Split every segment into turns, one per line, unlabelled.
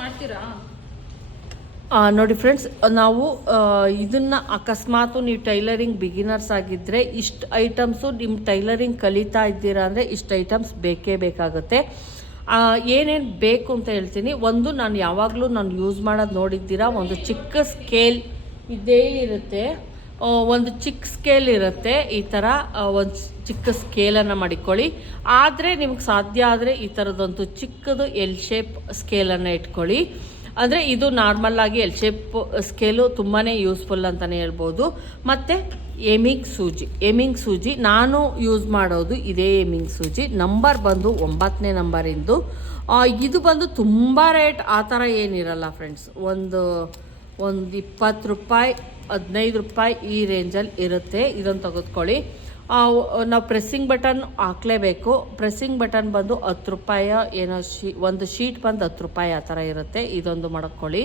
ಮಾಡ್ತೀರಾ?
ನೋಡಿ ಫ್ರೆಂಡ್ಸ್ ನಾವು ಇದನ್ನು ಅಕಸ್ಮಾತ್ ನೀವು ಟೈಲರಿಂಗ್ ಬಿಗಿನರ್ಸ್ ಆಗಿದ್ದರೆ ಇಷ್ಟು ಐಟಮ್ಸು ನಿಮ್ಮ ಟೈಲರಿಂಗ್ ಕಲಿತಾ ಇದ್ದೀರಾ ಅಂದರೆ ಇಷ್ಟು ಐಟಮ್ಸ್ ಬೇಕೇ ಬೇಕಾಗುತ್ತೆ. ಏನೇನು ಬೇಕು ಅಂತ ಹೇಳ್ತೀನಿ. ಒಂದು, ನಾನು ಯಾವಾಗಲೂ ನಾನು ಯೂಸ್ ಮಾಡೋದು ನೋಡಿದ್ದೀರಾ? ಒಂದು ಚಿಕ್ಕ ಸ್ಕೇಲ್ ಇದೇ ಇರುತ್ತೆ. ಒಂದು ಚಿಕ್ಕ ಸ್ಕೇಲ್ ಇರುತ್ತೆ. ಈ ಥರ ಒಂದು ಚಿಕ್ಕ ಸ್ಕೇಲನ್ನು ಮಾಡಿಕೊಳ್ಳಿ. ಆದರೆ ನಿಮ್ಗೆ ಸಾಧ್ಯ ಆದರೆ ಈ ಥರದೊಂದು ಚಿಕ್ಕದು ಎಲ್ ಶೇಪ್ ಸ್ಕೇಲನ್ನು ಇಟ್ಕೊಳ್ಳಿ. ಅಂದರೆ ಇದು ನಾರ್ಮಲ್ಲಾಗಿ ಎಲ್ ಶೇಪ್ ಸ್ಕೇಲು ತುಂಬಾ ಯೂಸ್ಫುಲ್ ಅಂತಲೇ ಹೇಳ್ಬೋದು. ಮತ್ತು ಎಮಿಂಗ್ ಸೂಜಿ. ಎಮಿಂಗ್ ಸೂಜಿ, ನಾನು ಯೂಸ್ ಮಾಡೋದು ಇದೇ ಎಮಿಂಗ್ ಸೂಜಿ. ನಂಬರ್ ಬಂದು ಒಂಬತ್ತನೇ ನಂಬರಿಂದು ಇದು. ಬಂದು ತುಂಬ ರೇಟ್ ಆ ಥರ ಏನಿರಲ್ಲ ಫ್ರೆಂಡ್ಸ್ ಒಂದು ಒಂದು ಇಪ್ಪತ್ತು ರೂಪಾಯಿ, ಹದಿನೈದು ರೂಪಾಯಿ ಈ ರೇಂಜಲ್ಲಿ ಇರುತ್ತೆ. ಇದನ್ನು ತೆಗೆದುಕೊಳ್ಳಿ. ನಾವು ಪ್ರೆಸ್ಸಿಂಗ್ ಬಟನ್ ಹಾಕ್ಲೇಬೇಕು. ಪ್ರೆಸ್ಸಿಂಗ್ ಬಟನ್ ಬಂದು ಹತ್ತು ರೂಪಾಯ ಏನೋ ಶೀ, ಒಂದು ಶೀಟ್ ಬಂದು ಹತ್ತು ರೂಪಾಯಿ ಆ ಥರ ಇರುತ್ತೆ. ಇದೊಂದು ಮಾಡ್ಕೊಳ್ಳಿ.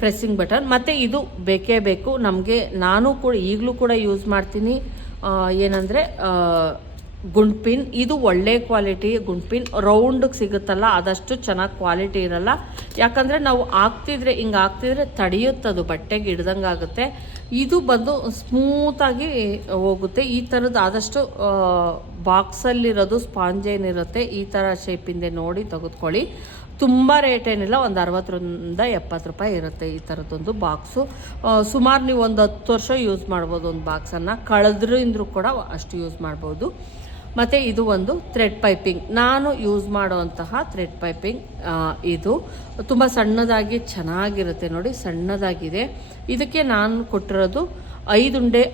ಪ್ರೆಸ್ಸಿಂಗ್ ಬಟನ್ ಮತ್ತು ಇದು ಬೇಕೇ ಬೇಕು. ನಮಗೆ, ನಾನು ಕೂಡ ಈಗಲೂ ಕೂಡ ಯೂಸ್ ಮಾಡ್ತೀನಿ. ಏನಂದರೆ ಗುಂಡ್ಪಿನ್, ಇದು ಒಳ್ಳೆ ಕ್ವಾಲಿಟಿ ಗುಂಡ್ಪಿನ್ ರೌಂಡಿಗೆ ಸಿಗುತ್ತಲ್ಲ, ಆದಷ್ಟು ಚೆನ್ನಾಗಿ ಕ್ವಾಲಿಟಿ ಇರಲ್ಲ. ಯಾಕಂದರೆ ನಾವು ಹಾಕ್ತಿದ್ರೆ, ಹಿಂಗೆ ಹಾಕ್ತಿದ್ರೆ ತಡೆಯುತ್ತದು ಬಟ್ಟೆಗೆ ಹಿಡ್ದಂಗೆ ಆಗುತ್ತೆ. ಇದು ಬಂದು ಸ್ಮೂತಾಗಿ ಹೋಗುತ್ತೆ. ಈ ಥರದ್ದು ಆದಷ್ಟು ಬಾಕ್ಸಲ್ಲಿರೋದು ಸ್ಪಾಂಜ್ ಏನಿರುತ್ತೆ, ಈ ಥರ ಶೇಪಿಂದೆ ನೋಡಿ ತೆಗೆದುಕೊಳ್ಳಿ. ತುಂಬ ರೇಟ್ ಏನಿಲ್ಲ, ಒಂದು ಅರವತ್ತರಿಂದ ಎಪ್ಪತ್ತು ರೂಪಾಯಿ ಇರುತ್ತೆ ಈ ಥರದ್ದೊಂದು ಬಾಕ್ಸು ಸುಮಾರು ನೀವು ಒಂದು ಹತ್ತು ವರ್ಷ ಯೂಸ್ ಮಾಡ್ಬೋದು ಒಂದು ಬಾಕ್ಸನ್ನು ಕಳೆದ್ರಿಂದ್ರೂ ಕೂಡ ಅಷ್ಟು ಯೂಸ್ ಮಾಡ್ಬೋದು. ಮತ್ತು ಇದು ಒಂದು ಥ್ರೆಡ್ ಪೈಪಿಂಗ್ ನಾನು ಯೂಸ್ ಮಾಡುವಂತಹ ಥ್ರೆಡ್ ಪೈಪಿಂಗ್ ಇದು. ತುಂಬ ಸಣ್ಣದಾಗಿ ಚೆನ್ನಾಗಿರುತ್ತೆ ನೋಡಿ, ಸಣ್ಣದಾಗಿದೆ. ಇದಕ್ಕೆ ನಾನು ಕೊಟ್ಟಿರೋದು ಐದುಂಡೆ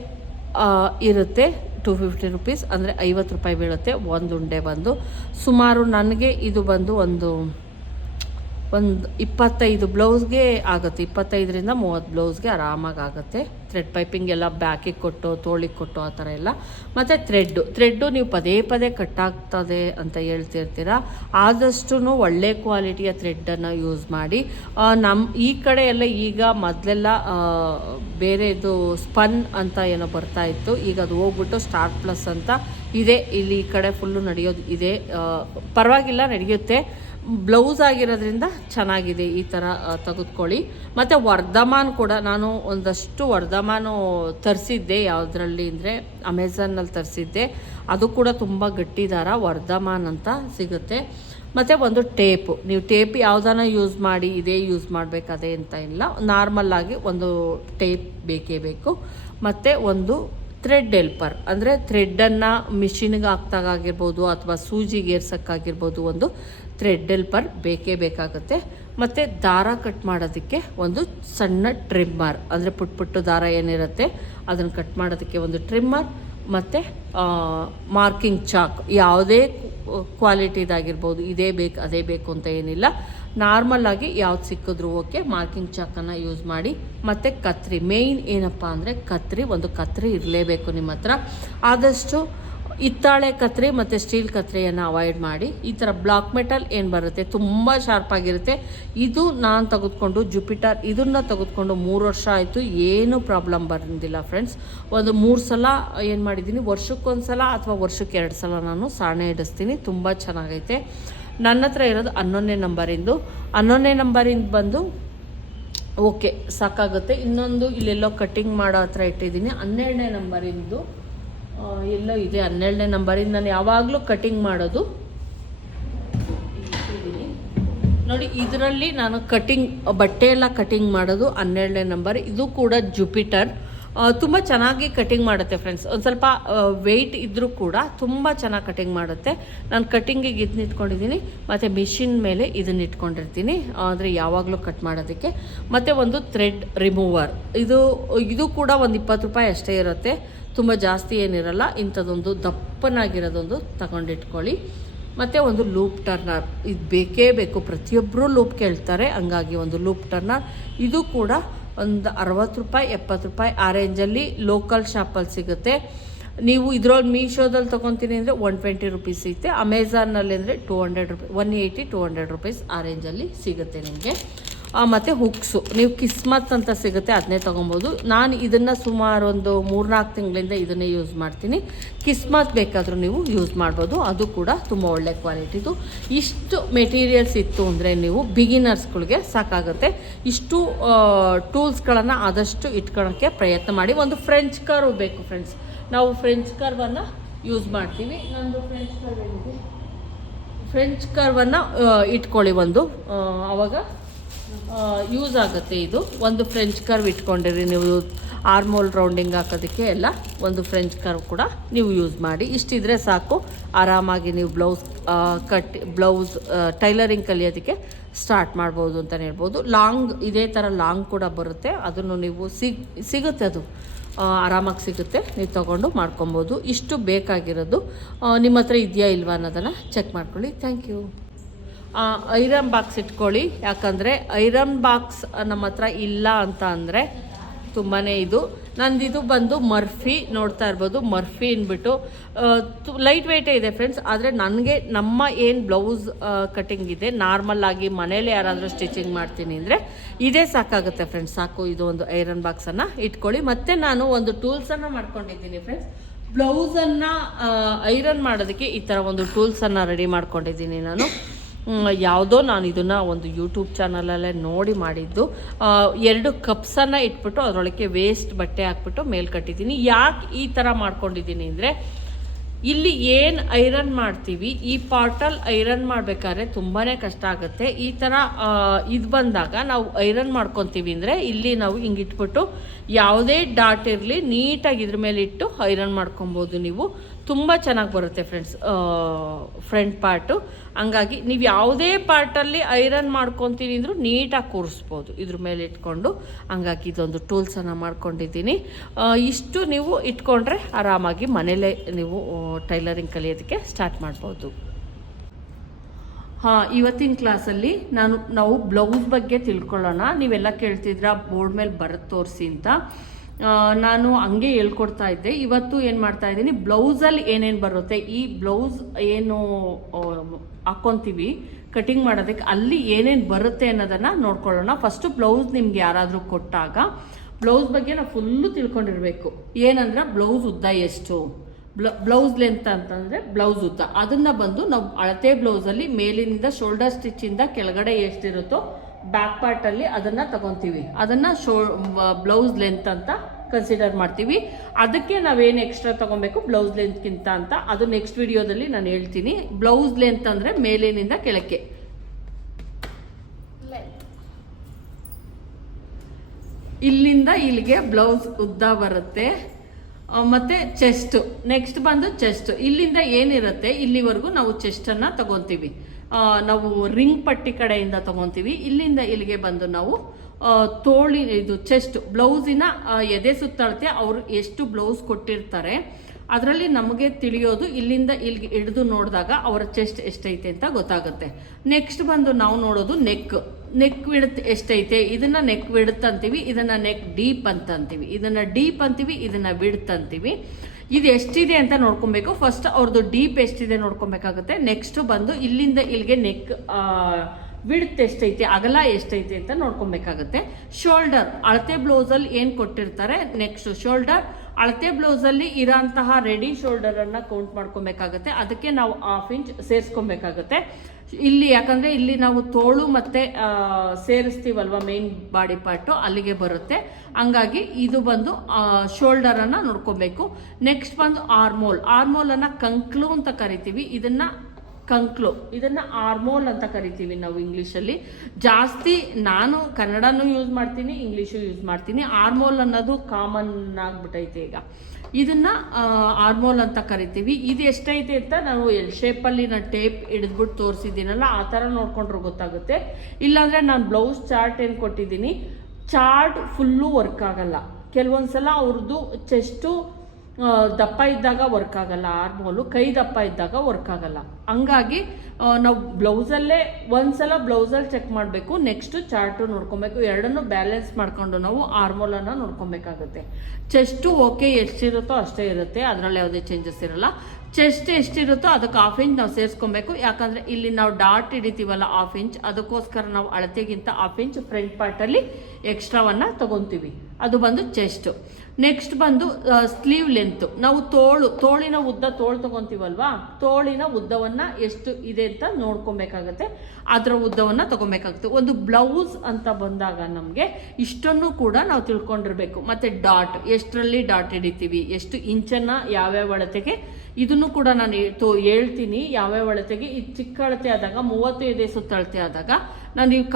ಇರುತ್ತೆ ಟು ಫಿಫ್ಟಿ ರುಪೀಸ್ ಅಂದರೆ ಐವತ್ತು ರೂಪಾಯಿ ಬೀಳುತ್ತೆ, ಒಂದು ಉಂಡೆ ಬಂದು. ಸುಮಾರು ನನಗೆ ಇದು ಬಂದು ಒಂದು ಒಂದು ಇಪ್ಪತ್ತೈದು ಬ್ಲೌಸ್ಗೆ ಆಗುತ್ತೆ. ಇಪ್ಪತ್ತೈದರಿಂದ ಮೂವತ್ತು ಬ್ಲೌಸ್ಗೆ ಆರಾಮಾಗಿ ಆಗುತ್ತೆ ಥ್ರೆಡ್ ಪೈಪಿಂಗ್ ಎಲ್ಲ ಬ್ಯಾಕಿಗೆ ಕೊಟ್ಟು, ತೋಳಿಗೆ ಕೊಟ್ಟು ಆ ಥರ ಎಲ್ಲ. ಮತ್ತು ಥ್ರೆಡ್ಡು. ಥ್ರೆಡ್ಡು ನೀವು ಪದೇ ಪದೇ ಕಟ್ಟಾಗ್ತದೆ ಅಂತ ಹೇಳ್ತಿರ್ತೀರ. ಆದಷ್ಟು ಒಳ್ಳೆ ಕ್ವಾಲಿಟಿಯ ಥ್ರೆಡ್ಡನ್ನು ಯೂಸ್ ಮಾಡಿ. ನಮ್ಮ ಈ ಕಡೆ ಎಲ್ಲ ಈಗ ಮೊದಲೆಲ್ಲ ಬೇರೆದು ಸ್ಪನ್ ಅಂತ ಏನೋ ಬರ್ತಾ ಇತ್ತು. ಈಗ ಅದು ಹೋಗ್ಬಿಟ್ಟು ಸ್ಟಾರ್ ಪ್ಲಸ್ ಅಂತ ಇದೆ. ಇಲ್ಲಿ ಈ ಕಡೆ ಫುಲ್ಲು ನಡೆಯೋದು ಇದೆ. ಪರವಾಗಿಲ್ಲ, ನಡೆಯುತ್ತೆ. ಬ್ಲೌಸ್ ಆಗಿರೋದ್ರಿಂದ ಚೆನ್ನಾಗಿದೆ ಈ ಥರ ತೆಗೆದುಕೊಳ್ಳಿ. ಮತ್ತು ವರ್ಧಮಾನ್ ಕೂಡ ನಾನು ಒಂದಷ್ಟು ವರ್ಧಮಾನು ತರಿಸಿದ್ದೆ ಯಾವುದರಲ್ಲಿ ಅಂದರೆ ಅಮೆಝಾನಲ್ಲಿ ತರಿಸಿದ್ದೆ. ಅದು ಕೂಡ ತುಂಬ ಗಟ್ಟಿದಾರ ವರ್ಧಮಾನ್ ಅಂತ ಸಿಗುತ್ತೆ. ಮತ್ತು ಒಂದು ಟೇಪು, ನೀವು ಟೇಪ್ ಯಾವುದನ್ನ ಯೂಸ್ ಮಾಡಿ, ಇದೇ ಯೂಸ್ ಮಾಡಬೇಕಾದೆ ಅಂತ ಇಲ್ಲ. ನಾರ್ಮಲ್ಲಾಗಿ ಒಂದು ಟೇಪ್ ಬೇಕೇ ಬೇಕು. ಮತ್ತು ಒಂದು ಥ್ರೆಡ್ ಹೆಲ್ಪರ್, ಅಂದರೆ ಥ್ರೆಡ್ಡನ್ನು ಮಿಷಿನ್ಗೆ ಹಾಕ್ದಾಗಿರ್ಬೋದು ಅಥವಾ ಸೂಜಿಗೆ ಏರ್ಸೋಕ್ಕಾಗಿರ್ಬೋದು ಒಂದು ಥ್ರೆಡ್ ಹೆಲ್ಪರ್ ಬೇಕೇ ಬೇಕಾಗುತ್ತೆ. ಮತ್ತು ದಾರ ಕಟ್ ಮಾಡೋದಕ್ಕೆ ಒಂದು ಸಣ್ಣ ಟ್ರಿಮ್ಮರ್, ಅಂದರೆ ಪುಟ್ ಪುಟ್ಟು ದಾರ ಏನಿರುತ್ತೆ, ಅದನ್ನು ಕಟ್ ಮಾಡೋದಕ್ಕೆ ಒಂದು ಟ್ರಿಮ್ಮರ್, ಮತ್ತು ಮಾರ್ಕಿಂಗ್ ಚಾಕ್, ಯಾವುದೇ ಕ್ವಾಲಿಟಿದಾಗಿರ್ಬೋದು ಇದೇ ಬೇಕು, ಅದೇ ಬೇಕು ಅಂತ ಏನಿಲ್ಲ. ನಾರ್ಮಲ್ ಆಗಿ ಯಾವ್ದು ಸಿಕ್ಕಿದ್ರು ಓಕೆ, ಮಾರ್ಕಿಂಗ್ ಚಾಕನ್ನು ಯೂಸ್ ಮಾಡಿ. ಮತ್ತು ಕತ್ರಿ, ಮೇಯ್ನ್ ಏನಪ್ಪ ಅಂದರೆ ಕತ್ರಿ, ಒಂದು ಕತ್ರಿ ಇರಲೇಬೇಕು ನಿಮ್ಮ ಹತ್ರ. ಆದಷ್ಟು ಹಿತ್ತಾಳೆ ಕತ್ರಿ ಮತ್ತು ಸ್ಟೀಲ್ ಕತ್ರಿಯನ್ನು ಅವಾಯ್ಡ್ ಮಾಡಿ ಈ ಥರ ಬ್ಲಾಕ್ ಮೆಟಲ್ ಏನು ಬರುತ್ತೆ? ತುಂಬ ಶಾರ್ಪಾಗಿರುತ್ತೆ ಇದು ನಾನು ತೆಗೆದುಕೊಂಡು ಜುಪಿಟರ್ ಇದನ್ನು ತೆಗೆದುಕೊಂಡು ಮೂರು ವರ್ಷ ಆಯಿತು. ಏನೂ ಪ್ರಾಬ್ಲಮ್ ಬಂದಿಲ್ಲ ಫ್ರೆಂಡ್ಸ್ ಒಂದು ಮೂರು ಸಲ ಏನು ಮಾಡಿದ್ದೀನಿ? ವರ್ಷಕ್ಕೊಂದು ಸಲ ಅಥವಾ ವರ್ಷಕ್ಕೆ ಎರಡು ಸಲ ನಾನು ಸಾಣೆ ಇಡಿಸ್ತೀನಿ. ತುಂಬ ಚೆನ್ನಾಗೈತೆ. ನನ್ನ ಹತ್ರ ಇರೋದು ಹನ್ನೊಂದನೇ ನಂಬರಿಂದು ಹನ್ನೊಂದನೇ ನಂಬರಿಂದ ಬಂದು ಓಕೆ ಸಾಕಾಗುತ್ತೆ. ಇನ್ನೊಂದು ಇಲ್ಲೆಲ್ಲೋ ಕಟ್ಟಿಂಗ್ ಮಾಡೋ ಹತ್ರ ಇಟ್ಟಿದ್ದೀನಿ. ಹನ್ನೆರಡನೇ ನಂಬರಿಂದು ಎಲ್ಲೋ ಇದೆ, ಹನ್ನೆರಡನೇ ನಂಬರಿಂದ ನಾನು ಯಾವಾಗಲೂ ಕಟ್ಟಿಂಗ್ ಮಾಡೋದು. ನೋಡಿ, ಇದರಲ್ಲಿ ನಾನು ಕಟಿಂಗ್ ಬಟ್ಟೆ ಎಲ್ಲ ಕಟಿಂಗ್ ಮಾಡೋದು ಹನ್ನೆರಡನೇ ನಂಬರ್. ಇದು ಕೂಡ ಜುಪಿಟರ್ ತುಂಬ ಚೆನ್ನಾಗಿ ಕಟಿಂಗ್ ಮಾಡುತ್ತೆ ಫ್ರೆಂಡ್ಸ್ ಒಂದು ಸ್ವಲ್ಪ ವೆಯ್ಟ್ ಇದ್ದರೂ ಕೂಡ ತುಂಬ ಚೆನ್ನಾಗಿ ಕಟಿಂಗ್ ಮಾಡುತ್ತೆ. ನಾನು ಕಟಿಂಗಿಗೆ ಇದನ್ನ ಇಟ್ಕೊಂಡಿದ್ದೀನಿ, ಮತ್ತು ಮಿಷಿನ್ ಮೇಲೆ ಇದನ್ನ ಇಟ್ಕೊಂಡಿರ್ತೀನಿ. ಅಂದರೆ ಯಾವಾಗಲೂ ಕಟ್ ಮಾಡೋದಕ್ಕೆ. ಮತ್ತು ಒಂದು ಥ್ರೆಡ್ ರಿಮೂವರ್ ಇದು ಇದು ಕೂಡ ಒಂದು ಇಪ್ಪತ್ತು ರೂಪಾಯಿ ಅಷ್ಟೇ ಇರುತ್ತೆ. ತುಂಬ ಜಾಸ್ತಿ ಏನಿರಲ್ಲ, ಇಂಥದ್ದೊಂದು ದಪ್ಪನಾಗಿರೋದೊಂದು ತಗೊಂಡಿಟ್ಕೊಳ್ಳಿ. ಮತ್ತು ಒಂದು ಲೂಪ್ ಟರ್ನರ್, ಇದು ಬೇಕೇ ಬೇಕು. ಪ್ರತಿಯೊಬ್ಬರೂ ಲೂಪ್ ಕೇಳ್ತಾರೆ, ಹಂಗಾಗಿ ಒಂದು ಲೂಪ್ ಟರ್ನರ್. ಇದು ಕೂಡ ಒಂದು ಅರವತ್ತು ರೂಪಾಯಿ, ಎಪ್ಪತ್ತು ರೂಪಾಯಿ ಆ ರೇಂಜಲ್ಲಿ ಲೋಕಲ್ ಶಾಪಲ್ಲಿ ಸಿಗುತ್ತೆ. ನೀವು ಇದ್ರೊಳಗೆ ಮೀಶೋದಲ್ಲಿ ತೊಗೊತೀನಿ ಅಂದರೆ ಒನ್ ಟ್ವೆಂಟಿ ರುಪೀಸ್ ಸಿಗುತ್ತೆ ಅಮೆಝಾನಲ್ಲಿ ಅಂದರೆ two hundred rupees one eighty two hundred rupees ಆ ರೇಂಜಲ್ಲಿ ಸಿಗುತ್ತೆ ನಿಮಗೆ. ಮತ್ತು ಹುಕ್ಸು. ನೀವು ಕಿಸ್ಮತ್ ಅಂತ ಸಿಗುತ್ತೆ ಅದನ್ನೇ ತೊಗೊಬೋದು. ನಾನು ಇದನ್ನು ಸುಮಾರು ಒಂದು ಮೂರ್ನಾಲ್ಕು ತಿಂಗಳಿಂದ ಇದನ್ನೇ ಯೂಸ್ ಮಾಡ್ತೀನಿ. ಕಿಸ್ಮತ್ ಬೇಕಾದರೂ ನೀವು ಯೂಸ್ ಮಾಡ್ಬೋದು. ಅದು ಕೂಡ ತುಂಬ ಒಳ್ಳೆ ಕ್ವಾಲಿಟಿದು. ಇಷ್ಟು ಮೆಟೀರಿಯಲ್ಸ್ ಇತ್ತು ಅಂದರೆ ನೀವು ಬಿಗಿನರ್ಸ್ಗಳಿಗೆ ಸಾಕಾಗುತ್ತೆ. ಇಷ್ಟು ಟೂಲ್ಸ್ಗಳನ್ನು ಆದಷ್ಟು ಇಟ್ಕೊಳೋಕ್ಕೆ ಪ್ರಯತ್ನ ಮಾಡಿ. ಒಂದು ಫ್ರೆಂಚ್ ಕರ್ವ್ ಬೇಕು ಫ್ರೆಂಡ್ಸ್ ನಾವು ಫ್ರೆಂಚ್ ಕರ್ವನ್ನು ಯೂಸ್ ಮಾಡ್ತೀವಿ. ನಂದು ಫ್ರೆಂಚ್ ಕರ್ವ್ ಏನಿದೆ? ಫ್ರೆಂಚ್ ಕರ್ವನ್ನು ಇಟ್ಕೊಳ್ಳಿ ಒಂದು. ಆವಾಗ ಯೂಸ್ ಆಗುತ್ತೆ ಇದು. ಒಂದು ಫ್ರೆಂಚ್ ಕರ್ವ್ ಇಟ್ಕೊಂಡಿರಿ ನೀವು ಆರ್ಮೋಲ್ ರೌಂಡಿಂಗ್ ಹಾಕೋದಕ್ಕೆ ಎಲ್ಲ ಒಂದು ಫ್ರೆಂಚ್ ಕರ್ವ್ ಕೂಡ ನೀವು ಯೂಸ್ ಮಾಡಿ. ಇಷ್ಟಿದ್ರೆ ಸಾಕು. ಆರಾಮಾಗಿ ನೀವು ಬ್ಲೌಸ್ ಕಟ್ ಬ್ಲೌಸ್ ಟೈಲರಿಂಗ್ ಕಲಿಯೋದಕ್ಕೆ ಸ್ಟಾರ್ಟ್ ಮಾಡ್ಬೋದು ಅಂತಲೇ ಹೇಳ್ಬೋದು. ಲಾಂಗ್ ಇದೇ ಥರ ಲಾಂಗ್ ಕೂಡ ಬರುತ್ತೆ. ಅದನ್ನು ನೀವು ಸಿಗ್, ಸಿಗುತ್ತೆ ಅದು. ಆರಾಮಾಗಿ ಸಿಗುತ್ತೆ. ನೀವು ತೊಗೊಂಡು ಮಾಡ್ಕೊಬೋದು. ಇಷ್ಟು ಬೇಕಾಗಿರೋದು. ನಿಮ್ಮ ಹತ್ರ ಇದೆಯಾ ಇಲ್ವಾ ಅನ್ನೋದನ್ನು ಚೆಕ್ ಮಾಡ್ಕೊಳ್ಳಿ. ಥ್ಯಾಂಕ್ ಯು ಐರನ್ ಬಾಕ್ಸ್ ಇಟ್ಕೊಳ್ಳಿ. ಯಾಕಂದರೆ ಐರನ್ ಬಾಕ್ಸ್ ನಮ್ಮ ಹತ್ರ ಇಲ್ಲ ಅಂತ ಅಂದರೆ ತುಂಬಾ ಇದು. ನಂದಿದು ಬಂದು ಮರ್ಫಿ ನೋಡ್ತಾ ಇರ್ಬೋದು. ಮರ್ಫಿ ಅಂದ್ಬಿಟ್ಟು ಲೈಟ್ ವೆಯ್ಟೇ ಇದೆ ಫ್ರೆಂಡ್ಸ್. ಆದರೆ ನನಗೆ ನಮ್ಮ ಏನು ಬ್ಲೌಸ್ ಕಟಿಂಗ್ ಇದೆ, ನಾರ್ಮಲ್ ಆಗಿ ಮನೇಲಿ ಯಾರಾದರೂ ಸ್ಟಿಚಿಂಗ್ ಮಾಡ್ತೀನಿ ಅಂದರೆ ಇದೇ ಸಾಕಾಗುತ್ತೆ ಫ್ರೆಂಡ್ಸ್. ಸಾಕು, ಇದು ಒಂದು ಐರನ್ ಬಾಕ್ಸನ್ನು ಇಟ್ಕೊಳ್ಳಿ. ಮತ್ತು ನಾನು ಒಂದು ಟೂಲ್ಸನ್ನು ಮಾಡ್ಕೊಂಡಿದ್ದೀನಿ ಫ್ರೆಂಡ್ಸ್. ಬ್ಲೌಸನ್ನು ಐರನ್ ಮಾಡೋದಕ್ಕೆ ಈ ಥರ ಒಂದು ಟೂಲ್ಸನ್ನು ರೆಡಿ ಮಾಡ್ಕೊಂಡಿದ್ದೀನಿ ನಾನು. ಯಾವುದೋ ನಾನು ಇದನ್ನು ಒಂದು ಯೂಟ್ಯೂಬ್ ಚಾನಲಲ್ಲೇ ನೋಡಿ ಮಾಡಿದ್ದು. ಎರಡು ಕಪ್ಸನ್ನು ಇಟ್ಬಿಟ್ಟು ಅದರೊಳಗೆ ವೇಸ್ಟ್ ಬಟ್ಟೆ ಹಾಕ್ಬಿಟ್ಟು ಮೇಲ್ ಕಟ್ಟಿದ್ದೀನಿ. ಯಾಕೆ ಈ ಥರ ಮಾಡ್ಕೊಂಡಿದ್ದೀನಿ ಅಂದರೆ, ಇಲ್ಲಿ ಏನು ಐರನ್ ಮಾಡ್ತೀವಿ, ಈ ಪಾರ್ಟಲ್ ಐರನ್ ಮಾಡಬೇಕಾದ್ರೆ ತುಂಬಾ ಕಷ್ಟ ಆಗುತ್ತೆ. ಈ ಥರ ಇದು ಬಂದಾಗ ನಾವು ಐರನ್ ಮಾಡ್ಕೊತೀವಿ ಅಂದರೆ, ಇಲ್ಲಿ ನಾವು ಹಿಂಗೆ ಇಟ್ಬಿಟ್ಟು ಯಾವುದೇ ಡಾಟ್ ಇರಲಿ ನೀಟಾಗಿ ಇದ್ರ ಮೇಲೆ ಇಟ್ಟು ಐರನ್ ಮಾಡ್ಕೊಬೋದು ನೀವು. ತುಂಬ ಚೆನ್ನಾಗಿ ಬರುತ್ತೆ ಫ್ರೆಂಡ್ಸ್ ಫ್ರಂಟ್ ಪಾರ್ಟು ಹಂಗಾಗಿ ನೀವು ಯಾವುದೇ ಪಾರ್ಟಲ್ಲಿ ಐರನ್ ಮಾಡ್ಕೊತೀನಿ ಅಂದರೂ ನೀಟಾಗಿ ಕೂರಿಸ್ಬೋದು ಇದ್ರ ಮೇಲೆ ಇಟ್ಕೊಂಡು. ಹಂಗಾಗಿ ಇದೊಂದು ಟೂಲ್ಸನ್ನು ಮಾಡ್ಕೊಂಡಿದ್ದೀನಿ. ಇಷ್ಟು ನೀವು ಇಟ್ಕೊಂಡ್ರೆ ಆರಾಮಾಗಿ ಮನೇಲೇ ನೀವು ಟೈಲರಿಂಗ್ ಕಲಿಯೋದಕ್ಕೆ ಸ್ಟಾರ್ಟ್ ಮಾಡ್ಬೋದು. ಹಾಂ, ಇವತ್ತಿನ ಕ್ಲಾಸಲ್ಲಿ ನಾನು, ನಾವು ಬ್ಲೌಸ್ ಬಗ್ಗೆ ತಿಳ್ಕೊಳ್ಳೋಣ. ನೀವೆಲ್ಲ ಕೇಳ್ತಿದ್ರ ಬೋರ್ಡ್ ಮೇಲೆ ಬರತ್ತೆ ತೋರಿಸಿ ಅಂತ. ನಾನು ಹಂಗೆ ಹೇಳ್ಕೊಡ್ತಾ ಇದ್ದೆ. ಇವತ್ತು ಏನು ಮಾಡ್ತಾ ಇದ್ದೀನಿ, ಬ್ಲೌಸಲ್ಲಿ ಏನೇನು ಬರುತ್ತೆ, ಈ ಬ್ಲೌಸ್ ಏನು ಹಾಕ್ಕೊತೀವಿ ಕಟಿಂಗ್ ಮಾಡೋದಕ್ಕೆ ಅಲ್ಲಿ ಏನೇನು ಬರುತ್ತೆ ಅನ್ನೋದನ್ನು ನೋಡ್ಕೊಳ್ಳೋಣ. ಫಸ್ಟು ಬ್ಲೌಸ್ ನಿಮ್ಗೆ ಯಾರಾದರೂ ಕೊಟ್ಟಾಗ, ಬ್ಲೌಸ್ ಬಗ್ಗೆ ನಾವು ಫುಲ್ಲು ತಿಳ್ಕೊಂಡಿರಬೇಕು. ಏನಂದ್ರೆ ಬ್ಲೌಸ್ ಉದ್ದ ಎಷ್ಟು? ಬ್ಲ, ಬ್ಲೌಸ್ ಲೆಂತ್ ಅಂತಂದರೆ ಬ್ಲೌಸ್ ಉದ್ದ. ಅದನ್ನು ಬಂದು ನಾವು ಅಳತೆ ಬ್ಲೌಸಲ್ಲಿ ಮೇಲಿನಿಂದ ಶೋಲ್ಡರ್ ಸ್ಟಿಚ್ಚಿಂದ ಕೆಳಗಡೆ ಎಷ್ಟಿರುತ್ತೋ ಬ್ಯಾಕ್ ಪಾರ್ಟಲ್ಲಿ ಅದನ್ನು ತಗೊತೀವಿ. ಅದನ್ನು ಶೋ ಬ್ಲೌಸ್ ಲೆಂತ್ ಅಂತ ಕನ್ಸಿಡರ್ ಮಾಡ್ತೀವಿ. ಅದಕ್ಕೆ ನಾವೇನು ಎಕ್ಸ್ಟ್ರಾ ತೊಗೊಬೇಕು? ಬ್ಲೌಸ್ ಲೆಂತ್ಗಿಂತ ಅಂತ. ಅದು ನೆಕ್ಸ್ಟ್ ವಿಡಿಯೋದಲ್ಲಿ ನಾನು ಹೇಳ್ತೀನಿ. ಬ್ಲೌಸ್ ಲೆಂತ್ ಅಂದರೆ ಮೇಲಿನಿಂದ ಕೆಳಕ್ಕೆ. ಇಲ್ಲಿಂದ ಇಲ್ಲಿಗೆ ಬ್ಲೌಸ್ ಉದ್ದ ಬರುತ್ತೆ. ಮತ್ತು ಚೆಸ್ಟ್ ನೆಕ್ಸ್ಟ್ ಬಂದು ಚೆಸ್ಟ್ ಇಲ್ಲಿಂದ ಏನಿರುತ್ತೆ? ಇಲ್ಲಿವರೆಗೂ ನಾವು ಚೆಸ್ಟನ್ನು ತಗೊತೀವಿ. ನಾವು ರಿಂಗ್ ಪಟ್ಟಿ ಕಡೆಯಿಂದ ತೊಗೊತೀವಿ. ಇಲ್ಲಿಂದ ಇಲ್ಲಿಗೆ ಬಂದು ನಾವು ತೋಳಿ, ಇದು ಚೆಸ್ಟ್ ಬ್ಲೌಸಿನ ಎದೆ ಸುತ್ತಳತೆ ಅವರು ಎಷ್ಟು ಬ್ಲೌಸ್ ಕೊಟ್ಟಿರ್ತಾರೆ, ಅದರಲ್ಲಿ ನಮಗೆ ತಿಳಿಯೋದು ಇಲ್ಲಿಂದ ಇಲ್ಲಿಗೆ ಹಿಡಿದು ನೋಡಿದಾಗ ಅವರ ಚೆಸ್ಟ್ ಎಷ್ಟೈತೆ ಅಂತ ಗೊತ್ತಾಗುತ್ತೆ. ನೆಕ್ಸ್ಟ್ ಬಂದು ನಾವು ನೋಡೋದು ನೆಕ್ ನೆಕ್ ವಿಡ್ತ್ ಎಷ್ಟೈತೆ? ಇದನ್ನ ನೆಕ್ ವಿಡ್ತ್ ಅಂತೀವಿ, ಇದನ್ನ ನೆಕ್ ಡೀಪ್ ಅಂತ ಅಂತೀವಿ. ಇದನ್ನ ಡೀಪ್ ಅಂತೀವಿ, ಇದನ್ನ ವಿಡ್ತ್ ಅಂತೀವಿ. ಇದು ಎಷ್ಟಿದೆ ಅಂತ ನೋಡ್ಕೊಬೇಕು. ಫಸ್ಟ್ ಅವ್ರದ್ದು ಡೀಪ್ ಎಷ್ಟಿದೆ ನೋಡ್ಕೊಬೇಕಾಗುತ್ತೆ. ನೆಕ್ಸ್ಟ್ ಬಂದು ಇಲ್ಲಿಂದ ಇಲ್ಲಿಗೆ ನೆಕ್ ವಿಡ್ತ್ ಎಷ್ಟೈತೆ, ಅಗಲ ಎಷ್ಟೈತೆ ಅಂತ ನೋಡ್ಕೊಬೇಕಾಗುತ್ತೆ. ಶೋಲ್ಡರ್ ಅಳತೆ ಬ್ಲೌಸಲ್ಲಿ ಏನು ಕೊಟ್ಟಿರ್ತಾರೆ? ನೆಕ್ಸ್ಟ್ ಶೋಲ್ಡರ್ ಅಳತೆ ಬ್ಲೌಸಲ್ಲಿ ಇರೋಂತಹ ರೆಡಿ ಶೋಲ್ಡರನ್ನು ಕೌಂಟ್ ಮಾಡ್ಕೊಬೇಕಾಗುತ್ತೆ. ಅದಕ್ಕೆ ನಾವು ಹಾಫ್ ಇಂಚ್ ಸೇರಿಸ್ಕೊಬೇಕಾಗುತ್ತೆ. ಇಲ್ಲಿ ಯಾಕಂದರೆ ಇಲ್ಲಿ ನಾವು ತೋಳು ಮತ್ತು ಸೇರಿಸ್ತೀವಲ್ವ ಮೇನ್ ಬಾಡಿ ಪಾರ್ಟು ಅಲ್ಲಿಗೆ ಬರುತ್ತೆ. ಹಂಗಾಗಿ ಇದು ಬಂದು ಶೋಲ್ಡರನ್ನು ನೋಡ್ಕೊಬೇಕು. ನೆಕ್ಸ್ಟ್ ಬಂದು ಆರ್ಮೋಲ್ ಆರ್ಮೋಲನ್ನು ಕಂಕ್ಲು ಅಂತ ಕರಿತೀವಿ. ಇದನ್ನು ಕಂಕ್ಲು. ಇದನ್ನು ಆರ್ಮೋಲ್ ಅಂತ ಕರಿತೀವಿ ನಾವು ಇಂಗ್ಲೀಷಲ್ಲಿ. ಜಾಸ್ತಿ ನಾನು ಕನ್ನಡನೂ ಯೂಸ್ ಮಾಡ್ತೀನಿ, ಇಂಗ್ಲೀಷು ಯೂಸ್ ಮಾಡ್ತೀನಿ. ಆರ್ಮೋಲ್ ಅನ್ನೋದು ಕಾಮನ್ ಆಗಿಬಿಟ್ಟೈತೆ ಈಗ. ಇದನ್ನು ಆರ್ಮೋಲ್ ಅಂತ ಕರಿತೀವಿ. ಇದು ಎಷ್ಟೈತೆ ಅಂತ ನಾವು ಎಲ್ ಶೇಪಲ್ಲಿ ನಾನು ಟೇಪ್ ಹಿಡಿದ್ಬಿಟ್ಟು ತೋರಿಸಿದ್ದೀನಲ್ಲ, ಆ ಥರ ನೋಡ್ಕೊಂಡ್ರೆ ಗೊತ್ತಾಗುತ್ತೆ. ಇಲ್ಲಾಂದರೆ ನಾನು ಬ್ಲೌಸ್ ಚಾರ್ಟ್ ಏನು ಕೊಟ್ಟಿದ್ದೀನಿ? ಚಾರ್ಟ್ ಫುಲ್ಲು ವರ್ಕ್ ಆಗಲ್ಲ. ಕೆಲವೊಂದು ಸಲ ಅವ್ರದ್ದು ಚೆಸ್ಟು ದಪ್ಪ ಇದ್ದಾಗ ವರ್ಕ್ ಆಗಲ್ಲ ಆರ್ಮೋಲು ಕೈ ದಪ್ಪ ಇದ್ದಾಗ ವರ್ಕ್ ಆಗಲ್ಲ. ಹಂಗಾಗಿ ನಾವು ಬ್ಲೌಸಲ್ಲೇ ಒಂದ್ಸಲ ಬ್ಲೌಸಲ್ಲಿ ಚೆಕ್ ಮಾಡಬೇಕು ನೆಕ್ಸ್ಟು ಚಾರ್ಟು ನೋಡ್ಕೊಬೇಕು, ಎರಡನ್ನೂ ಬ್ಯಾಲೆನ್ಸ್ ಮಾಡಿಕೊಂಡು ನಾವು ಆರ್ಮೋಲನ್ನು ನೋಡ್ಕೊಬೇಕಾಗುತ್ತೆ. ಚೆಸ್ಟು ಓಕೆ ಎಷ್ಟಿರುತ್ತೋ ಅಷ್ಟೇ ಇರುತ್ತೆ, ಅದರಲ್ಲಿ ಯಾವುದೇ ಚೇಂಜಸ್ ಇರಲ್ಲ. ಚೆಸ್ಟ್ ಎಷ್ಟಿರುತ್ತೋ ಅದಕ್ಕೆ ಹಾಫ್ ಇಂಚ್ ನಾವು ಸೇರಿಸ್ಕೊಬೇಕು, ಯಾಕಂದರೆ ಇಲ್ಲಿ ನಾವು ಡಾಟ್ ಹಿಡಿತೀವಲ್ಲ ಹಾಫ್ ಇಂಚ್ ಅದಕ್ಕೋಸ್ಕರ ನಾವು ಅಳತೆಗಿಂತ ಹಾಫ್ ಇಂಚ್ ಫ್ರಂಟ್ ಪಾರ್ಟಲ್ಲಿ ಎಕ್ಸ್ಟ್ರಾವನ್ನು ತಗೊತೀವಿ. ಅದು ಬಂದು ಚೆಸ್ಟು ನೆಕ್ಸ್ಟ್ ಬಂದು ಸ್ಲೀವ್ ಲೆಂತ್ ನಾವು ತೋಳು, ತೋಳಿನ ಉದ್ದ ತೋಳು ತಗೊತೀವಲ್ವಾ? ತೋಳಿನ ಉದ್ದವನ್ನು ಎಷ್ಟು ಇದೆ ಅಂತ ನೋಡ್ಕೊಬೇಕಾಗತ್ತೆ. ಅದರ ಉದ್ದವನ್ನು ತಗೊಬೇಕಾಗುತ್ತೆ. ಒಂದು ಬ್ಲೌಸ್ ಅಂತ ಬಂದಾಗ ನಮಗೆ ಇಷ್ಟನ್ನು ಕೂಡ ನಾವು ತಿಳ್ಕೊಂಡಿರ್ಬೇಕು. ಮತ್ತು ಡಾಟ್, ಎಷ್ಟರಲ್ಲಿ ಡಾಟ್ ಹಿಡಿತೀವಿ? ಎಷ್ಟು ಇಂಚನ್ನು ಯಾವ್ಯಾವ ಅಳತೆಗೆ ಇದನ್ನು ಕೂಡ ನಾನು ತೋ ಹೇಳ್ತೀನಿ. ಯಾವ್ಯಾವ ಅಳತೆಗೆ? ಇದು ಚಿಕ್ಕ ಅಳತೆ ಆದಾಗ ಮೂವತ್ತು ಇದೆ ಸುತ್ತ ಅಳತೆ ಆದಾಗ, ನಾನು ಇವು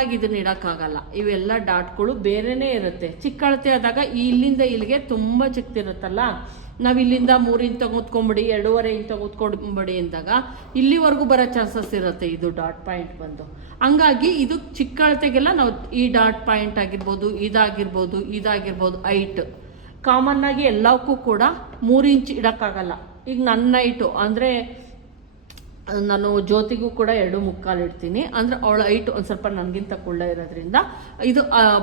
ಆಗಿ ಇದನ್ನ ಇಡೋಕ್ಕಾಗಲ್ಲ. ಇವೆಲ್ಲ ಡಾಟ್ಗಳು ಬೇರೆನೇ ಇರುತ್ತೆ. ಚಿಕ್ಕ ಅಳತೆ ಆದಾಗ ಇಲ್ಲಿಂದ ಇಲ್ಲಿಗೆ ತುಂಬ ಚಿಕ್ಕದಿರುತ್ತಲ್ಲ? ನಾವು ಇಲ್ಲಿಂದ ಮೂರು ಇಂಚ್ ತಗೊತ್ಕೊಂಬಿಡಿ ಎರಡೂವರೆ ಇಂಚ್ ತಗೊತ್ಕೊಂಡ್ಬಿಡಿ ಅಂದಾಗ ಇಲ್ಲಿವರೆಗೂ ಬರೋ ಚಾನ್ಸಸ್ ಇರುತ್ತೆ ಇದು ಡಾಟ್ ಪಾಯಿಂಟ್ ಬಂದು. ಹಂಗಾಗಿ ಇದು ಚಿಕ್ಕ ಅಳತೆಗೆಲ್ಲ ನಾವು ಈ ಡಾಟ್ ಪಾಯಿಂಟ್ ಆಗಿರ್ಬೋದು, ಇದಾಗಿರ್ಬೋದು ಇದಾಗಿರ್ಬೋದು ಐಟ್ ಕಾಮನ್ ಆಗಿ ಎಲ್ಲವಕ್ಕೂ ಕೂಡ ಮೂರು ಇಂಚ್ ಇಡೋಕ್ಕಾಗಲ್ಲ. ಈಗ ನನ್ನ ನೈಟು ಅಂದರೆ, ನಾನು ಜ್ಯೋತಿಗೂ ಕೂಡ ಎರಡು ಮುಕ್ಕಾಲು ಇಡ್ತೀನಿ. ಅಂದರೆ ಅವಳ ಐಟು ಒಂದು ಸ್ವಲ್ಪ ನನಗಿಂತ ಕುಳ್ಳ ಇರೋದ್ರಿಂದ. ಇದು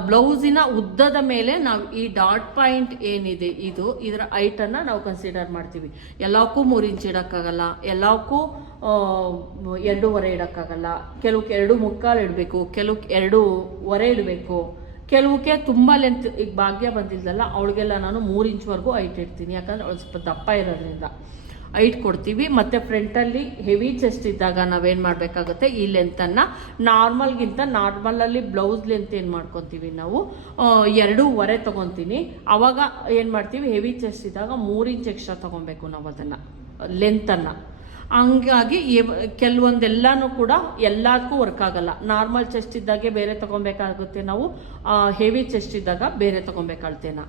ಬ್ಲೌಸಿನ ಉದ್ದದ ಮೇಲೆ ನಾವು ಈ ಡಾಟ್ ಪಾಯಿಂಟ್ ಏನಿದೆ, ಇದು, ಇದರ ಐಟನ್ನು ನಾವು ಕನ್ಸಿಡರ್ ಮಾಡ್ತೀವಿ. ಎಲ್ಲಕ್ಕೂ ಮೂರು ಇಂಚ್ ಇಡೋಕ್ಕಾಗಲ್ಲ, ಎಲ್ಲಕ್ಕೂ ಎರಡೂವರೆ ಇಡೋಕ್ಕಾಗಲ್ಲ. ಕೆಲವಕ್ಕೆ ಎರಡು ಮುಕ್ಕಾಲು ಇಡಬೇಕು ಕೆಲವಕ್ಕೆ ಎರಡೂವರೆ ಇಡಬೇಕು. ಕೆಲವಕ್ಕೆ ತುಂಬ ಲೆಂತ್ ಈಗ ಭಾಗ್ಯ ಬಂದಿದ್ದಲ್ಲ ಅವಳಿಗೆಲ್ಲ ನಾನು ಮೂರು ಇಂಚ್ವರೆಗೂ ಹೈಟ್ ಇಡ್ತೀನಿ. ಯಾಕಂದರೆ ಅವಳು ಸ್ವಲ್ಪ ದಪ್ಪ ಇರೋದ್ರಿಂದ. ಹೈಟ್ ಕೊಡ್ತೀವಿ. ಮತ್ತು ಫ್ರಂಟಲ್ಲಿ ಹೆವಿ ಚೆಸ್ಟ್ ಇದ್ದಾಗ ನಾವೇನು ಮಾಡಬೇಕಾಗುತ್ತೆ? ಈ ಲೆಂತನ್ನು ನಾರ್ಮಲ್ಗಿಂತ ನಾರ್ಮಲಲ್ಲಿ ಬ್ಲೌಸ್ ಲೆಂತ್ ಏನು ಮಾಡ್ಕೊತೀವಿ ನಾವು? ಎರಡೂವರೆ ತೊಗೊತೀನಿ. ಅವಾಗ ಏನು ಮಾಡ್ತೀವಿ? ಹೆವಿ ಚೆಸ್ಟ್ ಇದ್ದಾಗ ಮೂರು ಇಂಚ್ ಎಕ್ಸ್ಟ್ರಾ ತೊಗೊಬೇಕು ನಾವು ಅದನ್ನು ಲೆಂತನ್ನು ಹಂಗಾಗಿ ಕೆಲವೊಂದೆಲ್ಲಾನು ಕೂಡ ಎಲ್ಲದಕ್ಕೂ ವರ್ಕ್ ಆಗಲ್ಲ. ನಾರ್ಮಲ್ ಚೆಸ್ಟ್ ಇದ್ದಾಗೆ ಬೇರೆ ತೊಗೊಬೇಕಾಗುತ್ತೆ ನಾವು. ಹೆವಿ ಚೆಸ್ಟ್ ಇದ್ದಾಗ ಬೇರೆ ತೊಗೊಬೇಕಾಳ್ತೇನ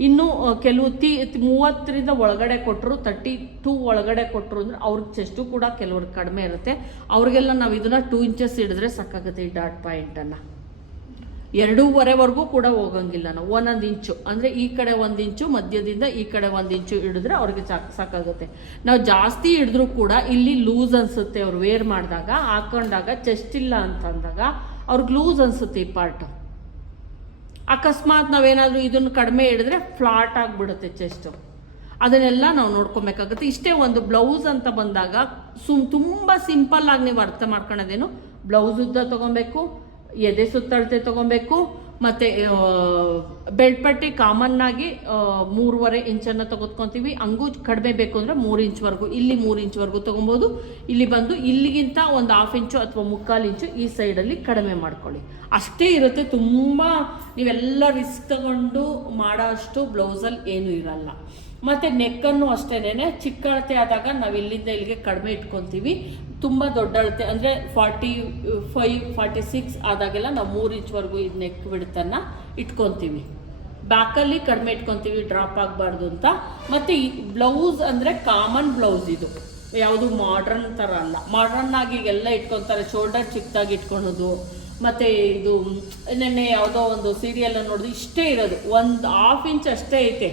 ಇನ್ನು ಕೆಲವು ತಿ- ಮೂವತ್ತರಿಂದ ಒಳಗಡೆ ಕೊಟ್ಟರು ತರ್ಟಿ ಟೂ ಒಳಗಡೆ ಕೊಟ್ಟರು ಅಂದ್ರೆ ಅವ್ರಿಗೆ ಚೆಸ್ಟು ಕೂಡ ಕೆಲವ್ರಿಗೆ ಕಡಿಮೆ ಇರುತ್ತೆ. ಅವ್ರಿಗೆಲ್ಲ ನಾವು ಇದನ್ನ ಟೂ ಇಂಚಸ್ ಹಿಡಿದ್ರೆ ಸಾಕಾಗುತ್ತೆ ಈ ಡಾಟ್ ಪಾಯಿಂಟನ್ನು ಎರಡೂವರೆವರೆಗೂ ಕೂಡ ಹೋಗಂಗಿಲ್ಲ ನಾವು. ಒಂದೊಂದು ಇಂಚು. ಅಂದರೆ ಈ ಕಡೆ ಒಂದು ಇಂಚು, ಮಧ್ಯದಿಂದ ಈ ಕಡೆ ಒಂದು ಇಂಚು ಹಿಡಿದ್ರೆ ಅವ್ರಿಗೆ ಸಾಕು, ಸಾಕಾಗುತ್ತೆ. ನಾವು ಜಾಸ್ತಿ ಹಿಡಿದ್ರೂ ಕೂಡ ಇಲ್ಲಿ ಲೂಸ್ ಅನಿಸುತ್ತೆ ಅವ್ರು ವೇರ್ ಮಾಡಿದಾಗ. ಹಾಕೊಂಡಾಗ ಚೆಸ್ಟ್ ಇಲ್ಲ ಅಂತ ಅಂದಾಗ ಅವ್ರಿಗೆ ಲೂಸ್ ಅನಿಸುತ್ತೆ ಈ ಪಾರ್ಟು ಅಕಸ್ಮಾತ್ ನಾವೇನಾದರೂ ಇದನ್ನು ಕಡಿಮೆ ಹಿಡಿದ್ರೆ ಫ್ಲಾಟ್ ಆಗಿಬಿಡುತ್ತೆ ಚೆಸ್ಟು ಅದನ್ನೆಲ್ಲ ನಾವು ನೋಡ್ಕೊಬೇಕಾಗುತ್ತೆ. ಇಷ್ಟೇ ಒಂದು ಬ್ಲೌಸ್ ಅಂತ ಬಂದಾಗ ಸುಮ್ ತುಂಬ ಸಿಂಪಲ್ ಆಗಿ ನೀವು ಅರ್ಥ ಮಾಡ್ಕೊಳ್ಳೋದೇನು ಬ್ಲೌಸ್ ಉದ್ದ ತೊಗೊಬೇಕು ಎದೆ ಸುತ್ತಳತೆ ತೊಗೊಬೇಕು ಮತ್ತು ಬೆಳ್ಪಟ್ಟಿ ಪಟ್ಟಿ ಕಾಮನ್ ಆಗಿ ಆ, ಮೂರುವರೆ ಇಂಚನ್ನು ತೆಗೆದುಕೊತೀವಿ ಹಂಗೂ ಕಡಿಮೆ ಬೇಕು ಅಂದರೆ ಮೂರು ಇಂಚ್ವರೆಗೂ ಇಲ್ಲಿ ಮೂರು ಇಂಚ್ವರೆಗೂ ತೊಗೊಬೋದು. ಇಲ್ಲಿ ಬಂದು ಇಲ್ಲಿಗಿಂತ ಒಂದು ಹಾಫ್ ಇಂಚು ಅಥವಾ ಮುಕ್ಕಾಲು ಇಂಚು ಈ ಸೈಡಲ್ಲಿ ಕಡಿಮೆ ಮಾಡ್ಕೊಳ್ಳಿ. ಅಷ್ಟೇ ಇರುತ್ತೆ ತುಂಬ ನೀವೆಲ್ಲ ರಿಸ್ಕ್ ತಗೊಂಡು ಮಾಡೋ ಅಷ್ಟು ಬ್ಲೌಸಲ್ಲಿ ಏನೂ ಇರಲ್ಲ. ಮತ್ತು ನೆಕ್ಕನ್ನು ಅಷ್ಟೇನೆ ಚಿಕ್ಕ ಅಳತೆ ಆದಾಗ ನಾವು ಇಲ್ಲಿಂದ ಇಲ್ಲಿಗೆ ಕಡಿಮೆ ಇಟ್ಕೊತೀವಿ. ತುಂಬ ದೊಡ್ಡ ಅಳತೆ. ಅಂದರೆ ಫಾರ್ಟಿ, ಫೈವ್, ಫಾರ್ಟಿ ಸಿಕ್ಸ್ ಆದಾಗೆಲ್ಲ ನಾವು ಮೂರು ಇಂಚ್ವರೆಗೂ ಇದು ನೆಕ್ ಬಿಡ್ತನ್ನು ಇಟ್ಕೊತೀವಿ. ಬ್ಯಾಕಲ್ಲಿ ಕಡಿಮೆ ಇಟ್ಕೊತೀವಿ ಡ್ರಾಪ್ ಆಗಬಾರ್ದು ಅಂತ. ಮತ್ತು ಈ ಬ್ಲೌಸ್ ಅಂದರೆ ಕಾಮನ್ ಬ್ಲೌಸ್ ಇದು. ಯಾವುದು ಮಾಡ್ರನ್ ಥರ ಅಲ್ಲ. ಮಾಡ್ರನ್ನಾಗಿ ಎಲ್ಲ ಇಟ್ಕೊತಾರೆ. ಶೋಲ್ಡರ್ ಚಿಕ್ಕದಾಗಿ ಇಟ್ಕೊಳೋದು ಮತ್ತು ಇದು ನೆನ್ನೆ ಯಾವುದೋ ಒಂದು ಸೀರಿಯಲ್ ನೋಡಿದ್ರೆ ಇಷ್ಟೇ ಇರೋದು. ಒಂದು ಹಾಫ್ ಇಂಚ್ ಅಷ್ಟೇ ಐತೆ.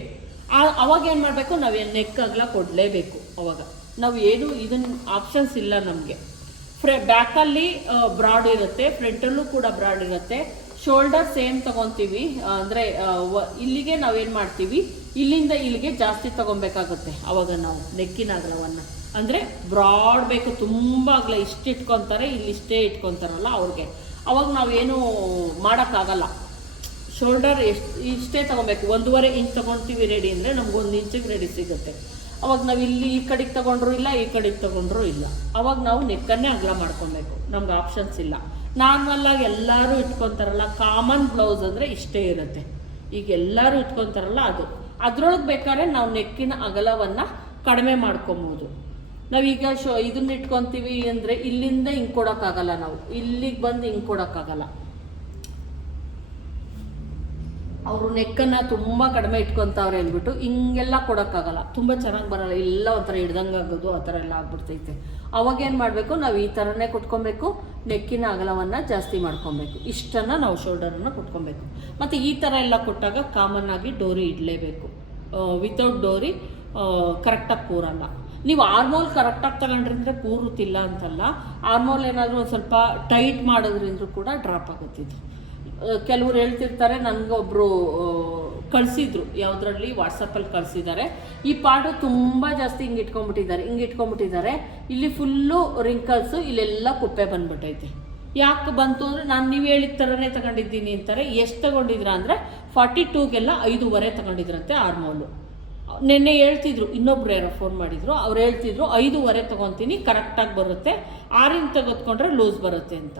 ಅವಾಗ ಏನು ಮಾಡಬೇಕು? ನಾವು ನೆಕ್ ಅಗಲ ಕೊಡಲೇಬೇಕು ಅವಾಗ. ನಾವು ಏನು ಇದನ್ನ ಆಪ್ಷನ್ಸ್ ಇಲ್ಲ ನಮಗೆ. ಫ್ರೆ ಬ್ಯಾಕಲ್ಲಿ ಬ್ರಾಡ್ ಇರುತ್ತೆ ಫ್ರಂಟಲ್ಲೂ ಕೂಡ ಬ್ರಾಡ್ ಇರುತ್ತೆ. ಶೋಲ್ಡರ್ ಸೇಮ್ ತಗೊತೀವಿ, ಅಂದರೆ ಇಲ್ಲಿಗೆ ನಾವೇನು ಮಾಡ್ತೀವಿ, ಇಲ್ಲಿಂದ ಇಲ್ಲಿಗೆ ಜಾಸ್ತಿ ತಗೊಬೇಕಾಗುತ್ತೆ, ಅವಾಗ ನಾವು, ನೆಕ್ಕಿನ ಅಗಲವನ್ನು ಅಂದರೆ ಬ್ರಾಡ್ ಬೇಕು, ತುಂಬ ಅಗಲ, ಇಷ್ಟು ಇಟ್ಕೊತಾರೆ, ಇಲ್ಲಿ ಇಷ್ಟೇ ಇಟ್ಕೊತಾರಲ್ಲ ಅವ್ರಿಗೆ. ಅವಾಗ ನಾವೇನು ಮಾಡೋಕ್ಕಾಗಲ್ಲ. ಶೋಲ್ಡರ್ ಎಷ್ಟು, ಇಷ್ಟೇ ತೊಗೊಬೇಕು, ಒಂದೂವರೆ ಇಂಚ್ ತೊಗೊಳ್ತೀವಿ ರೆಡಿ ಅಂದರೆ ನಮ್ಗೆ ಒಂದು ಇಂಚಿಗೆ ರೆಡಿ ಸಿಗುತ್ತೆ. ಅವಾಗ ನಾವು ಇಲ್ಲಿ ಈ ಕಡೆಗೆ ತಗೊಂಡ್ರು ಇಲ್ಲ, ಈ ಕಡೆಗೆ ತಗೊಂಡ್ರು ಇಲ್ಲ. ಅವಾಗ ನಾವು ನೆಕ್ಕನ್ನೇ ಅಗಲ ಮಾಡ್ಕೊಬೇಕು. ನಮ್ಗೆ ಆಪ್ಷನ್ಸ್ ಇಲ್ಲ. ನಾರ್ಮಲ್ಲಾಗಿ ಎಲ್ಲರೂ ಇಟ್ಕೊತಾರಲ್ಲ ಕಾಮನ್ ಬ್ಲೌಸ್ ಅಂದರೆ ಇಷ್ಟೇ ಇರುತ್ತೆ. ಈಗ ಎಲ್ಲರೂ ಇಟ್ಕೊತಾರಲ್ಲ ಅದು. ಅದ್ರೊಳಗೆ ಬೇಕಾದ್ರೆ ನಾವು ನೆಕ್ಕಿನ ಅಗಲವನ್ನು ಕಡಿಮೆ ಮಾಡ್ಕೊಬೋದು. ನಾವೀಗ ಶೋ, ಇದನ್ನ ಇಟ್ಕೊತೀವಿ ಅಂದರೆ ಇಲ್ಲಿಂದ ಹಿಂಗೆ ಕೊಡೋಕ್ಕಾಗಲ್ಲ ನಾವು. ಇಲ್ಲಿಗೆ ಬಂದು ಹಿಂಗೆ ಕೊಡೋಕ್ಕಾಗಲ್ಲ. ಅವರು ನೆಕ್ಕನ್ನು ತುಂಬ ಕಡಿಮೆ ಇಟ್ಕೊತಾವ್ರೆ ಅಂದ್ಬಿಟ್ಟು ಹಿಂಗೆಲ್ಲ ಕೊಡೋಕ್ಕಾಗಲ್ಲ. ತುಂಬ ಚೆನ್ನಾಗಿ ಬರಲ್ಲ. ಎಲ್ಲ ಒಂಥರ ಹಿಡ್ದಂಗೆ ಆಗೋದು, ಆ ಥರ ಎಲ್ಲ ಆಗ್ಬಿಡ್ತೈತೆ. ಅವಾಗ ಏನು ಮಾಡಬೇಕು? ನಾವು ಈ ಥರನೇ ಕುಟ್ಕೊಬೇಕು. ನೆಕ್ಕಿನ ಅಗಲವನ್ನು ಜಾಸ್ತಿ ಮಾಡ್ಕೊಬೇಕು. ಇಷ್ಟನ್ನು ನಾವು ಶೋಲ್ಡರನ್ನು ಕುಟ್ಕೊಬೇಕು. ಮತ್ತು ಈ ಥರ ಎಲ್ಲ ಕೊಟ್ಟಾಗ ಕಾಮನ್ ಆಗಿ ಡೋರಿ ಇಡಲೇಬೇಕು. ವಿತೌಟ್ ಡೋರಿ ಕರೆಕ್ಟಾಗಿ ಕೂರಲ್ಲ. ನೀವು ಆರ್ಮೋಲ್ ಕರೆಕ್ಟಾಗಿ ತಗೊಂಡ್ರೆ ಕೂರುತ್ತಿಲ್ಲ ಅಂತಲ್ಲ. ಆರ್ಮೋಲ್ ಏನಾದರೂ ಒಂದು ಸ್ವಲ್ಪ ಟೈಟ್ ಮಾಡೋದ್ರಿಂದ ಕೂಡ ಡ್ರಾಪ್ ಆಗುತ್ತಿದ್ದು ಕೆಲವ್ರು ಹೇಳ್ತಿರ್ತಾರೆ ನನಗೊಬ್ಬರು ಕಳಿಸಿದ್ರು. ಯಾವುದ್ರಲ್ಲಿ ವಾಟ್ಸಪ್ಪಲ್ಲಿ ಕಳಿಸಿದ್ದಾರೆ. ಈ ಪಾಡು ತುಂಬ ಜಾಸ್ತಿ ಹಿಂಗೆ ಇಟ್ಕೊಂಡ್ಬಿಟ್ಟಿದ್ದಾರೆ ಹಿಂಗೆ ಇಟ್ಕೊಂಡ್ಬಿಟ್ಟಿದ್ದಾರೆ. ಇಲ್ಲಿ ಫುಲ್ಲು ರಿಂಕಲ್ಸು ಇಲ್ಲೆಲ್ಲ ಕುಪ್ಪೆ ಬಂದ್ಬಿಟ್ಟೈತೆ ಯಾಕೆ ಬಂತು ಅಂದರೆ, ನಾನು ನೀವು ಹೇಳಿದ ಥರನೇ ತಗೊಂಡಿದ್ದೀನಿ ಅಂತಾರೆ. ಎಷ್ಟು ತಗೊಂಡಿದ್ರ ಅಂದರೆ ಫಾರ್ಟಿ ಟೂಗೆಲ್ಲ ಐದೂವರೆ ತಗೊಂಡಿದ್ರಂತೆ ಆರ್ಮೋಲು ನಿನ್ನೆ ಹೇಳ್ತಿದ್ರು, ಇನ್ನೊಬ್ರು ಯಾರೋ ಫೋನ್ ಮಾಡಿದ್ರು. ಅವ್ರು ಹೇಳ್ತಿದ್ರು, ಐದೂವರೆ ತಗೊತೀನಿ ಕರೆಕ್ಟಾಗಿ ಬರುತ್ತೆ. ಆರಿಂದ ತೆಗೆದುಕೊಂಡ್ರೆ ಲೂಸ್ ಬರುತ್ತೆ ಅಂತ.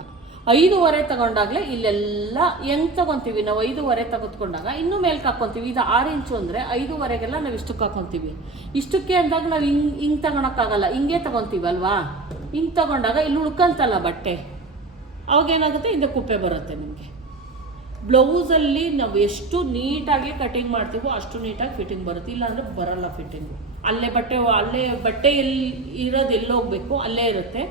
ಐದೂವರೆ ತಗೊಂಡಾಗಲೇ ಇಲ್ಲೆಲ್ಲ ಹೆಂಗ್ ತಗೊಂತೀವಿ? ನಾವು ಐದೂವರೆ ತೆಗೆದುಕೊಂಡಾಗ ಇನ್ನೂ ಮೇಲ್ಗೆ ಕಾಕೊಂತೀವಿ ಇದು ಆರು ಇಂಚು ಅಂದರೆ ಐದೂವರೆಗೆಲ್ಲ ನಾವು ಇಷ್ಟಕ್ಕೆ ಹಾಕ್ಕೊಂತೀವಿ ಇಷ್ಟಕ್ಕೆ ಅಂದಾಗ ನಾವು ಹಿಂಗೆ ಹಿಂಗೆ ತಗೊಳಕ್ಕಾಗಲ್ಲ. ಹಿಂಗೆ ತಗೊತೀವಲ್ವಾ ಹಿಂಗೆ ತಗೊಂಡಾಗ ಇಲ್ಲಿ ಉಳ್ಕಂತಲ್ಲ ಬಟ್ಟೆ. ಅವಾಗ ಏನಾಗುತ್ತೆ ಹಿಂದೆ ಕುಪ್ಪೆ ಬರುತ್ತೆ ನಿಮಗೆ. ಬ್ಲೌಸಲ್ಲಿ ನಾವು ಎಷ್ಟು ನೀಟಾಗಿ ಕಟಿಂಗ್ ಮಾಡ್ತೀವೋ ಅಷ್ಟು ನೀಟಾಗಿ ಫಿಟ್ಟಿಂಗ್ ಬರುತ್ತೆ. ಇಲ್ಲಾಂದರೆ ಬರಲ್ಲ ಫಿಟ್ಟಿಂಗು. ಅಲ್ಲೇ ಬಟ್ಟೆ ಅಲ್ಲೇ ಬಟ್ಟೆ ಎಲ್ಲಿ ಇರೋದು ಎಲ್ಲೋಗ್ಬೇಕು, ಅಲ್ಲೇ ಇರುತ್ತೆ.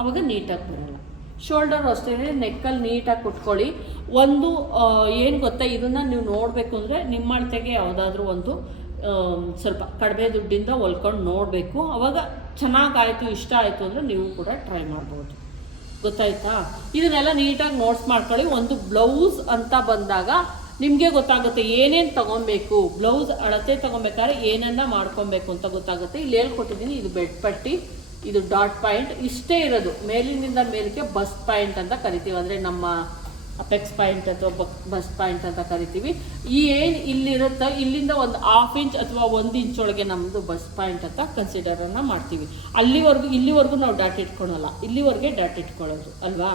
ಅವಾಗ ನೀಟಾಗಿ ಬರಲ್ಲ. ಶೋಲ್ಡರ್ ಅಷ್ಟೇ ನೆಕ್ಕಲ್ಲಿ ನೀಟಾಗಿ ಕುಟ್ಕೊಳ್ಳಿ. ಒಂದು ಏನು ಗೊತ್ತಾ, ಇದನ್ನು ನೀವು ನೋಡಬೇಕು ಅಂದರೆ ನಿಮ್ಮ ಅಳತೆಗೆ ಯಾವುದಾದ್ರೂ ಒಂದು ಸ್ವಲ್ಪ ಕಡಿಮೆ ದುಡ್ಡಿಂದ ಹೊಲ್ಕೊಂಡು ನೋಡಬೇಕು. ಅವಾಗ ಚೆನ್ನಾಗಾಯಿತು, ಇಷ್ಟ ಆಯಿತು ಅಂದರೆ ನೀವು ಕೂಡ ಟ್ರೈ ಮಾಡ್ಬೋದು. ಗೊತ್ತಾಯ್ತಾ? ಇದನ್ನೆಲ್ಲ ನೀಟಾಗಿ ನೋಟ್ಸ್ ಮಾಡ್ಕೊಳ್ಳಿ. ಒಂದು ಬ್ಲೌಸ್ ಅಂತ ಬಂದಾಗ ನಿಮಗೆ ಗೊತ್ತಾಗುತ್ತೆ ಏನೇನು ತೊಗೊಬೇಕು. ಬ್ಲೌಸ್ ಅಳತೆ ತೊಗೊಬೇಕಾದ್ರೆ ಏನನ್ನ ಮಾಡ್ಕೊಬೇಕು ಅಂತ ಗೊತ್ತಾಗುತ್ತೆ. ಇಲ್ಲಿ ಹೇಳ್ಕೊಟ್ಟಿದ್ದೀನಿ, ಇದು ಬೆಡ್ ಪಟ್ಟಿ. ಇದು ಡಾಟ್ ಪಾಯಿಂಟ್ ಇಷ್ಟೇ ಇರೋದು. ಮೇಲಿನಿಂದ ಮೇಲಕ್ಕೆ ಬಸ್ ಪಾಯಿಂಟ್ ಅಂತ ಕರಿತೀವಿ. ಅಂದರೆ ನಮ್ಮ ಅಪೆಕ್ಸ್ ಪಾಯಿಂಟ್ ಅಥವಾ ಬಸ್ ಪಾಯಿಂಟ್ ಅಂತ ಕರಿತೀವಿ. ಈ ಏನು ಇಲ್ಲಿರುತ್ತೋ ಇಲ್ಲಿಂದ ಒಂದು ಹಾಫ್ ಇಂಚ್ ಅಥವಾ ಒಂದು ಇಂಚ್ ಒಳಗೆ ನಮ್ಮದು ಬಸ್ ಪಾಯಿಂಟ್ ಅಂತ ಕನ್ಸಿಡರನ್ನು ಮಾಡ್ತೀವಿ. ಅಲ್ಲಿವರೆಗೂ, ಇಲ್ಲಿವರೆಗೂ ನಾವು ಡಾಟ್ ಇಟ್ಕೊಳಲ್ಲ. ಇಲ್ಲಿವರೆಗೆ ಡಾಟ್ ಇಟ್ಕೊಳ್ಳೋದು ಅಲ್ವಾ?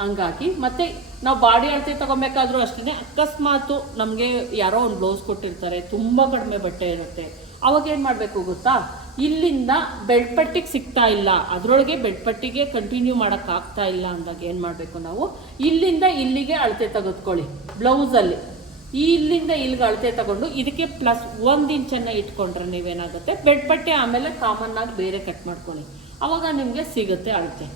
ಹಂಗಾಗಿ ಮತ್ತೆ ನಾವು ಬಾಡಿ ಅಳತೆ ತಗೊಬೇಕಾದ್ರೂ ಅಷ್ಟೇ ಅಕಸ್ಮಾತು ನಮಗೆ ಯಾರೋ ಒಂದು ಬ್ಲೌಸ್ ಕೊಟ್ಟಿರ್ತಾರೆ. ತುಂಬ ಕಡಿಮೆ ಬಟ್ಟೆ ಇರುತ್ತೆ. ಅವಾಗ ಏನು ಮಾಡಬೇಕು ಗೊತ್ತಾ? ಇಲ್ಲಿಂದ ಬೆಡ್ಪಟ್ಟಿಗೆ ಸಿಗ್ತಾ ಇಲ್ಲ. ಅದರೊಳಗೆ ಬೆಡ್ಪಟ್ಟಿಗೆ ಕಂಟಿನ್ಯೂ ಮಾಡೋಕ್ಕಾಗ್ತಾ ಇಲ್ಲ ಅಂದಾಗ ಏನು ಮಾಡಬೇಕು ನಾವು? ಇಲ್ಲಿಂದ ಇಲ್ಲಿಗೆ ಅಳತೆ ತೆಗೆದುಕೊಳ್ಳಿ, ಬ್ಲೌಸಲ್ಲಿ. ಇಲ್ಲಿಂದ ಇಲ್ಲಿಗೆ ಅಳತೆ ತಗೊಂಡು ಇದಕ್ಕೆ ಪ್ಲಸ್ ಒಂದು ಇಂಚನ್ನು ಇಟ್ಕೊಂಡ್ರೆ ನೀವೇನಾಗುತ್ತೆ? ಬೆಡ್ಪಟ್ಟಿ ಆಮೇಲೆ ಕಾಮನ್ ಆಗಿ ಬೇರೆ ಕಟ್ ಮಾಡ್ಕೊಳ್ಳಿ. ಅವಾಗ ನಿಮಗೆ ಸಿಗುತ್ತೆ ಅಳತೆ.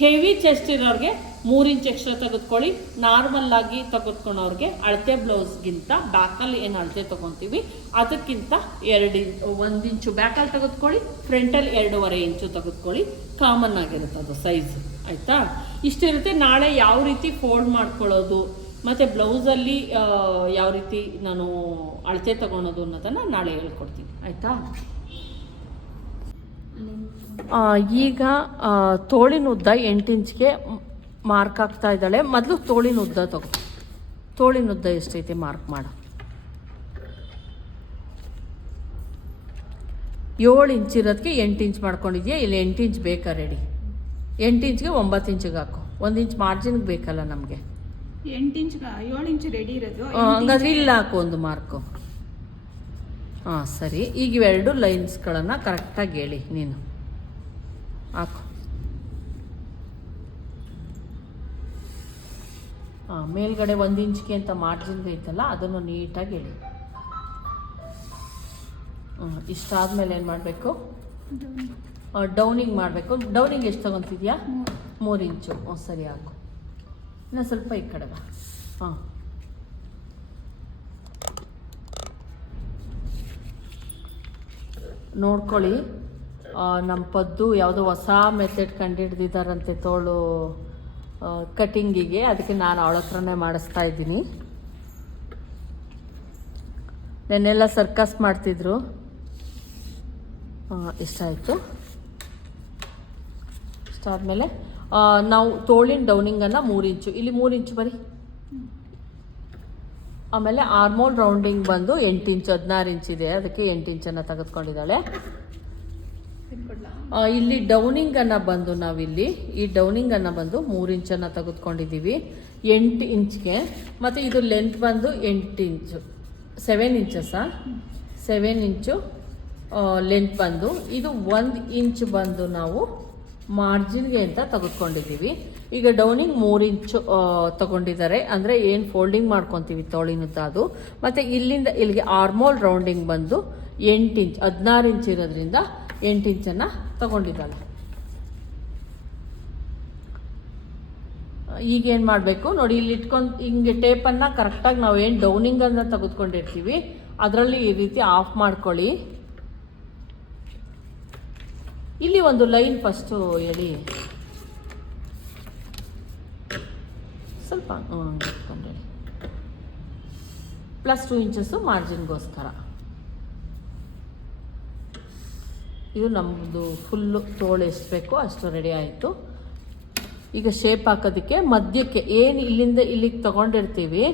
ಹೆವಿ ಚೆಸ್ಟ್ ಇರೋರಿಗೆ ಮೂರು ಇಂಚ್ ಎಕ್ಸ್ಟ್ರಾ ತೆಗೆದುಕೊಳ್ಳಿ. ನಾರ್ಮಲ್ ಆಗಿ ತೆಗೆದುಕೊಳ್ಳೋರಿಗೆ ಅಳತೆ ಬ್ಲೌಸ್ಗಿಂತ ಬ್ಯಾಕಲ್ಲಿ ಏನು ಅಳತೆ ತೊಗೊತೀವಿ, ಅದಕ್ಕಿಂತ ಎರಡು ಇಂಚ್ ಒಂದು ಇಂಚು ಬ್ಯಾಕಲ್ಲಿ ತೆಗೆದುಕೊಳ್ಳಿ ಫ್ರಂಟಲ್ಲಿ ಎರಡೂವರೆ ಇಂಚು ತೆಗೆದುಕೊಳ್ಳಿ. ಕಾಮನ್ ಆಗಿರುತ್ತೆ ಅದು ಸೈಜ್ ಆಯಿತಾ? ಇಷ್ಟಿರುತ್ತೆ ನಾಳೆ ಯಾವ ರೀತಿ ಫೋಲ್ಡ್ ಮಾಡ್ಕೊಳ್ಳೋದು, ಮತ್ತು ಬ್ಲೌಸಲ್ಲಿ ಯಾವ ರೀತಿ ನಾನು ಅಳತೆ ತೊಗೊಳೋದು ಅನ್ನೋದನ್ನು ನಾಳೆ ಹೇಳ್ಕೊಡ್ತೀನಿ. ಆಯಿತಾ? ಈಗ ತೋಳಿನ ಉದ್ದ ಎಂಟು ಇಂಚ್ಗೆ ಮಾರ್ಕ್ ಆಗ್ತಾ ಇದ್ದಾಳೆ. ಮೊದಲು ತೋಳಿನ ಉದ್ದ ತಗೋ. ತೋಳಿನ ಉದ್ದ ಎಷ್ಟೈತೆ ಮಾರ್ಕ್ ಮಾಡು. ಏಳು ಇಂಚ್ ಇರೋದಕ್ಕೆ ಎಂಟು ಇಂಚ್ ಮಾಡ್ಕೊಂಡಿದ್ಯಾ? ಇಲ್ಲಿ ಎಂಟು ಇಂಚ್ ಬೇಕಾ ರೆಡಿ ಎಂಟು ಇಂಚ್ಗೆ ಒಂಬತ್ತು ಇಂಚಿಗೆ ಹಾಕು. ಒಂದು ಇಂಚ್ ಮಾರ್ಜಿನ್ಗೆ ಬೇಕಲ್ಲ ನಮಗೆ.
ಎಂಟು ಇಂಚ್ ಏಳು ಇಂಚ್ ರೆಡಿ ಇರೋದು.
ಹಂಗಾದ್ರೆ ಇಲ್ಲ ಹಾಕು ಒಂದು ಮಾರ್ಕು ಹಾಂ ಸರಿ. ಈಗ ಇವೆರಡು ಲೈನ್ಸ್ಗಳನ್ನು ಕರೆಕ್ಟಾಗಿ ಹೇಳಿ ನೀನು. ಹಾಕು ಹಾಂ ಮೇಲ್ಗಡೆ ಒಂದು ಇಂಚ್ಗೆ ಅಂತ ಮಾರ್ಜಿನ್ಗೆ ಐತಲ್ಲ, ಅದನ್ನು ನೀಟಾಗಿ ಎಳಿ. ಇಷ್ಟ ಆದಮೇಲೆ ಏನು ಮಾಡಬೇಕು? ಡೌನಿಂಗ್ ಮಾಡಬೇಕು. ಡೌನಿಂಗ್ ಎಷ್ಟು ತೊಗೊತಿದ್ಯಾ? ಮೂರು ಇಂಚು. ಹ್ಞೂ ಸರಿ, ಹಾಕು. ಇನ್ನು ಸ್ವಲ್ಪ ಈ ಕಡೆ ಬಾ. ಹಾಂ. ನೋಡ್ಕೊಳ್ಳಿ. ನಮ್ಮ ಪದ್ದು ಯಾವುದೋ ಹೊಸ ಮೆಥಡ್ ಕಂಡುಹಿಡ್ದಿದ್ದಾರಂತೆ ತೋಳು ಕಟಿಂಗಿಗೆ ಅದಕ್ಕೆ ನಾನು ಅವಳ ಹತ್ರನೇ ಮಾಡಿಸ್ತಾ ಇದ್ದೀನಿ. ನೆನ್ನೆಲ್ಲ ಸರ್ಕಸ್ ಮಾಡ್ತಿದ್ರು. ಇಷ್ಟ ಆಯಿತು? ಇಷ್ಟ ಆದಮೇಲೆ? ನಾವು ತೋಳಿನ ಡೌನಿಂಗನ್ನು ಮೂರು ಇಂಚು. ಇಲ್ಲಿ ಮೂರು ಇಂಚು ಬರೀ ಆಮೇಲೆ ಆರ್ಮೋಲ್ ರೌಂಡಿಂಗ್ ಬಂದು ಎಂಟು ಇಂಚು, ಹದಿನಾರು ಇಂಚ್ ಇದೆ. ಅದಕ್ಕೆ ಎಂಟು ಇಂಚನ್ನು ತೆಗೆದುಕೊಂಡಿದ್ದಾಳೆ. ಇಲ್ಲಿ ಡೌನಿಂಗನ್ನು ಬಂದು ನಾವಿಲ್ಲಿ, ಈ ಡೌನಿಂಗನ್ನು ಬಂದು ಮೂರು ಇಂಚನ್ನು ತೆಗೆದುಕೊಂಡಿದ್ದೀವಿ. ಎಂಟು ಇಂಚ್ಗೆ ಮತ್ತು ಇದು ಲೆಂತ್ ಬಂದು ಎಂಟು ಇಂಚು ಸೆವೆನ್ ಇಂಚಸ್ಸಾ ಸೆವೆನ್ ಇಂಚು ಲೆಂತ್ ಬಂದು. ಇದು ಒಂದು ಇಂಚ್ ಬಂದು ನಾವು ಮಾರ್ಜಿನ್ಗೆ ಅಂತ ತೆಗೆದುಕೊಂಡಿದ್ದೀವಿ. ಈಗ ಡೌನಿಂಗ್ ಮೂರು ಇಂಚು ತಗೊಂಡಿದ್ದಾರೆ. ಅಂದರೆ ಏನು ಫೋಲ್ಡಿಂಗ್ ಮಾಡ್ಕೊತೀವಿ ತೋಳಿನದ್ದು ಅದು. ಮತ್ತು ಇಲ್ಲಿಂದ ಇಲ್ಲಿಗೆ ಆರ್ಮೋಲ್ ರೌಂಡಿಂಗ್ ಬಂದು ಎಂಟು ಇಂಚ್ ಹದಿನಾರು ಇಂಚ್ ಇರೋದ್ರಿಂದ ಎಂಟು ಇಂಚನ್ನು ಈಗ ಏನು ಮಾಡಬೇಕು? ನೋಡಿ, ಇಲ್ಲಿ ಇಟ್ಕೊಂಡು ಹಿಂಗೆ ಟೇಪನ್ನು ಕರೆಕ್ಟಾಗಿ ನಾವು ಏನು ಡೌನಿಂಗನ್ನು ತೆಗೆದುಕೊಂಡಿರ್ತೀವಿ, ಅದರಲ್ಲಿ ಈ ರೀತಿ ಆಫ್ ಮಾಡ್ಕೊಳ್ಳಿ. ಇಲ್ಲಿ ಒಂದು ಲೈನ್ ಫಸ್ಟು ಹೇಳಿ. ಸ್ವಲ್ಪ ಹ್ಞೂ ಪ್ಲಸ್ ಟೂ ಇಂಚಸ್ಸು ಮಾರ್ಜಿನ್ಗೋಸ್ಕರ ಇದು ನಮ್ಮದು ಫುಲ್ಲು ತೋಳು ಎಷ್ಟು ಬೇಕೋ ಅಷ್ಟು ರೆಡಿ ಆಯಿತು. ಈಗ ಶೇಪ್ ಹಾಕೋದಕ್ಕೆ ಮಧ್ಯಕ್ಕೆ ಏನು ಇಲ್ಲಿಂದ ಇಲ್ಲಿಗೆ ತಗೊಂಡಿರ್ತೀವಿ,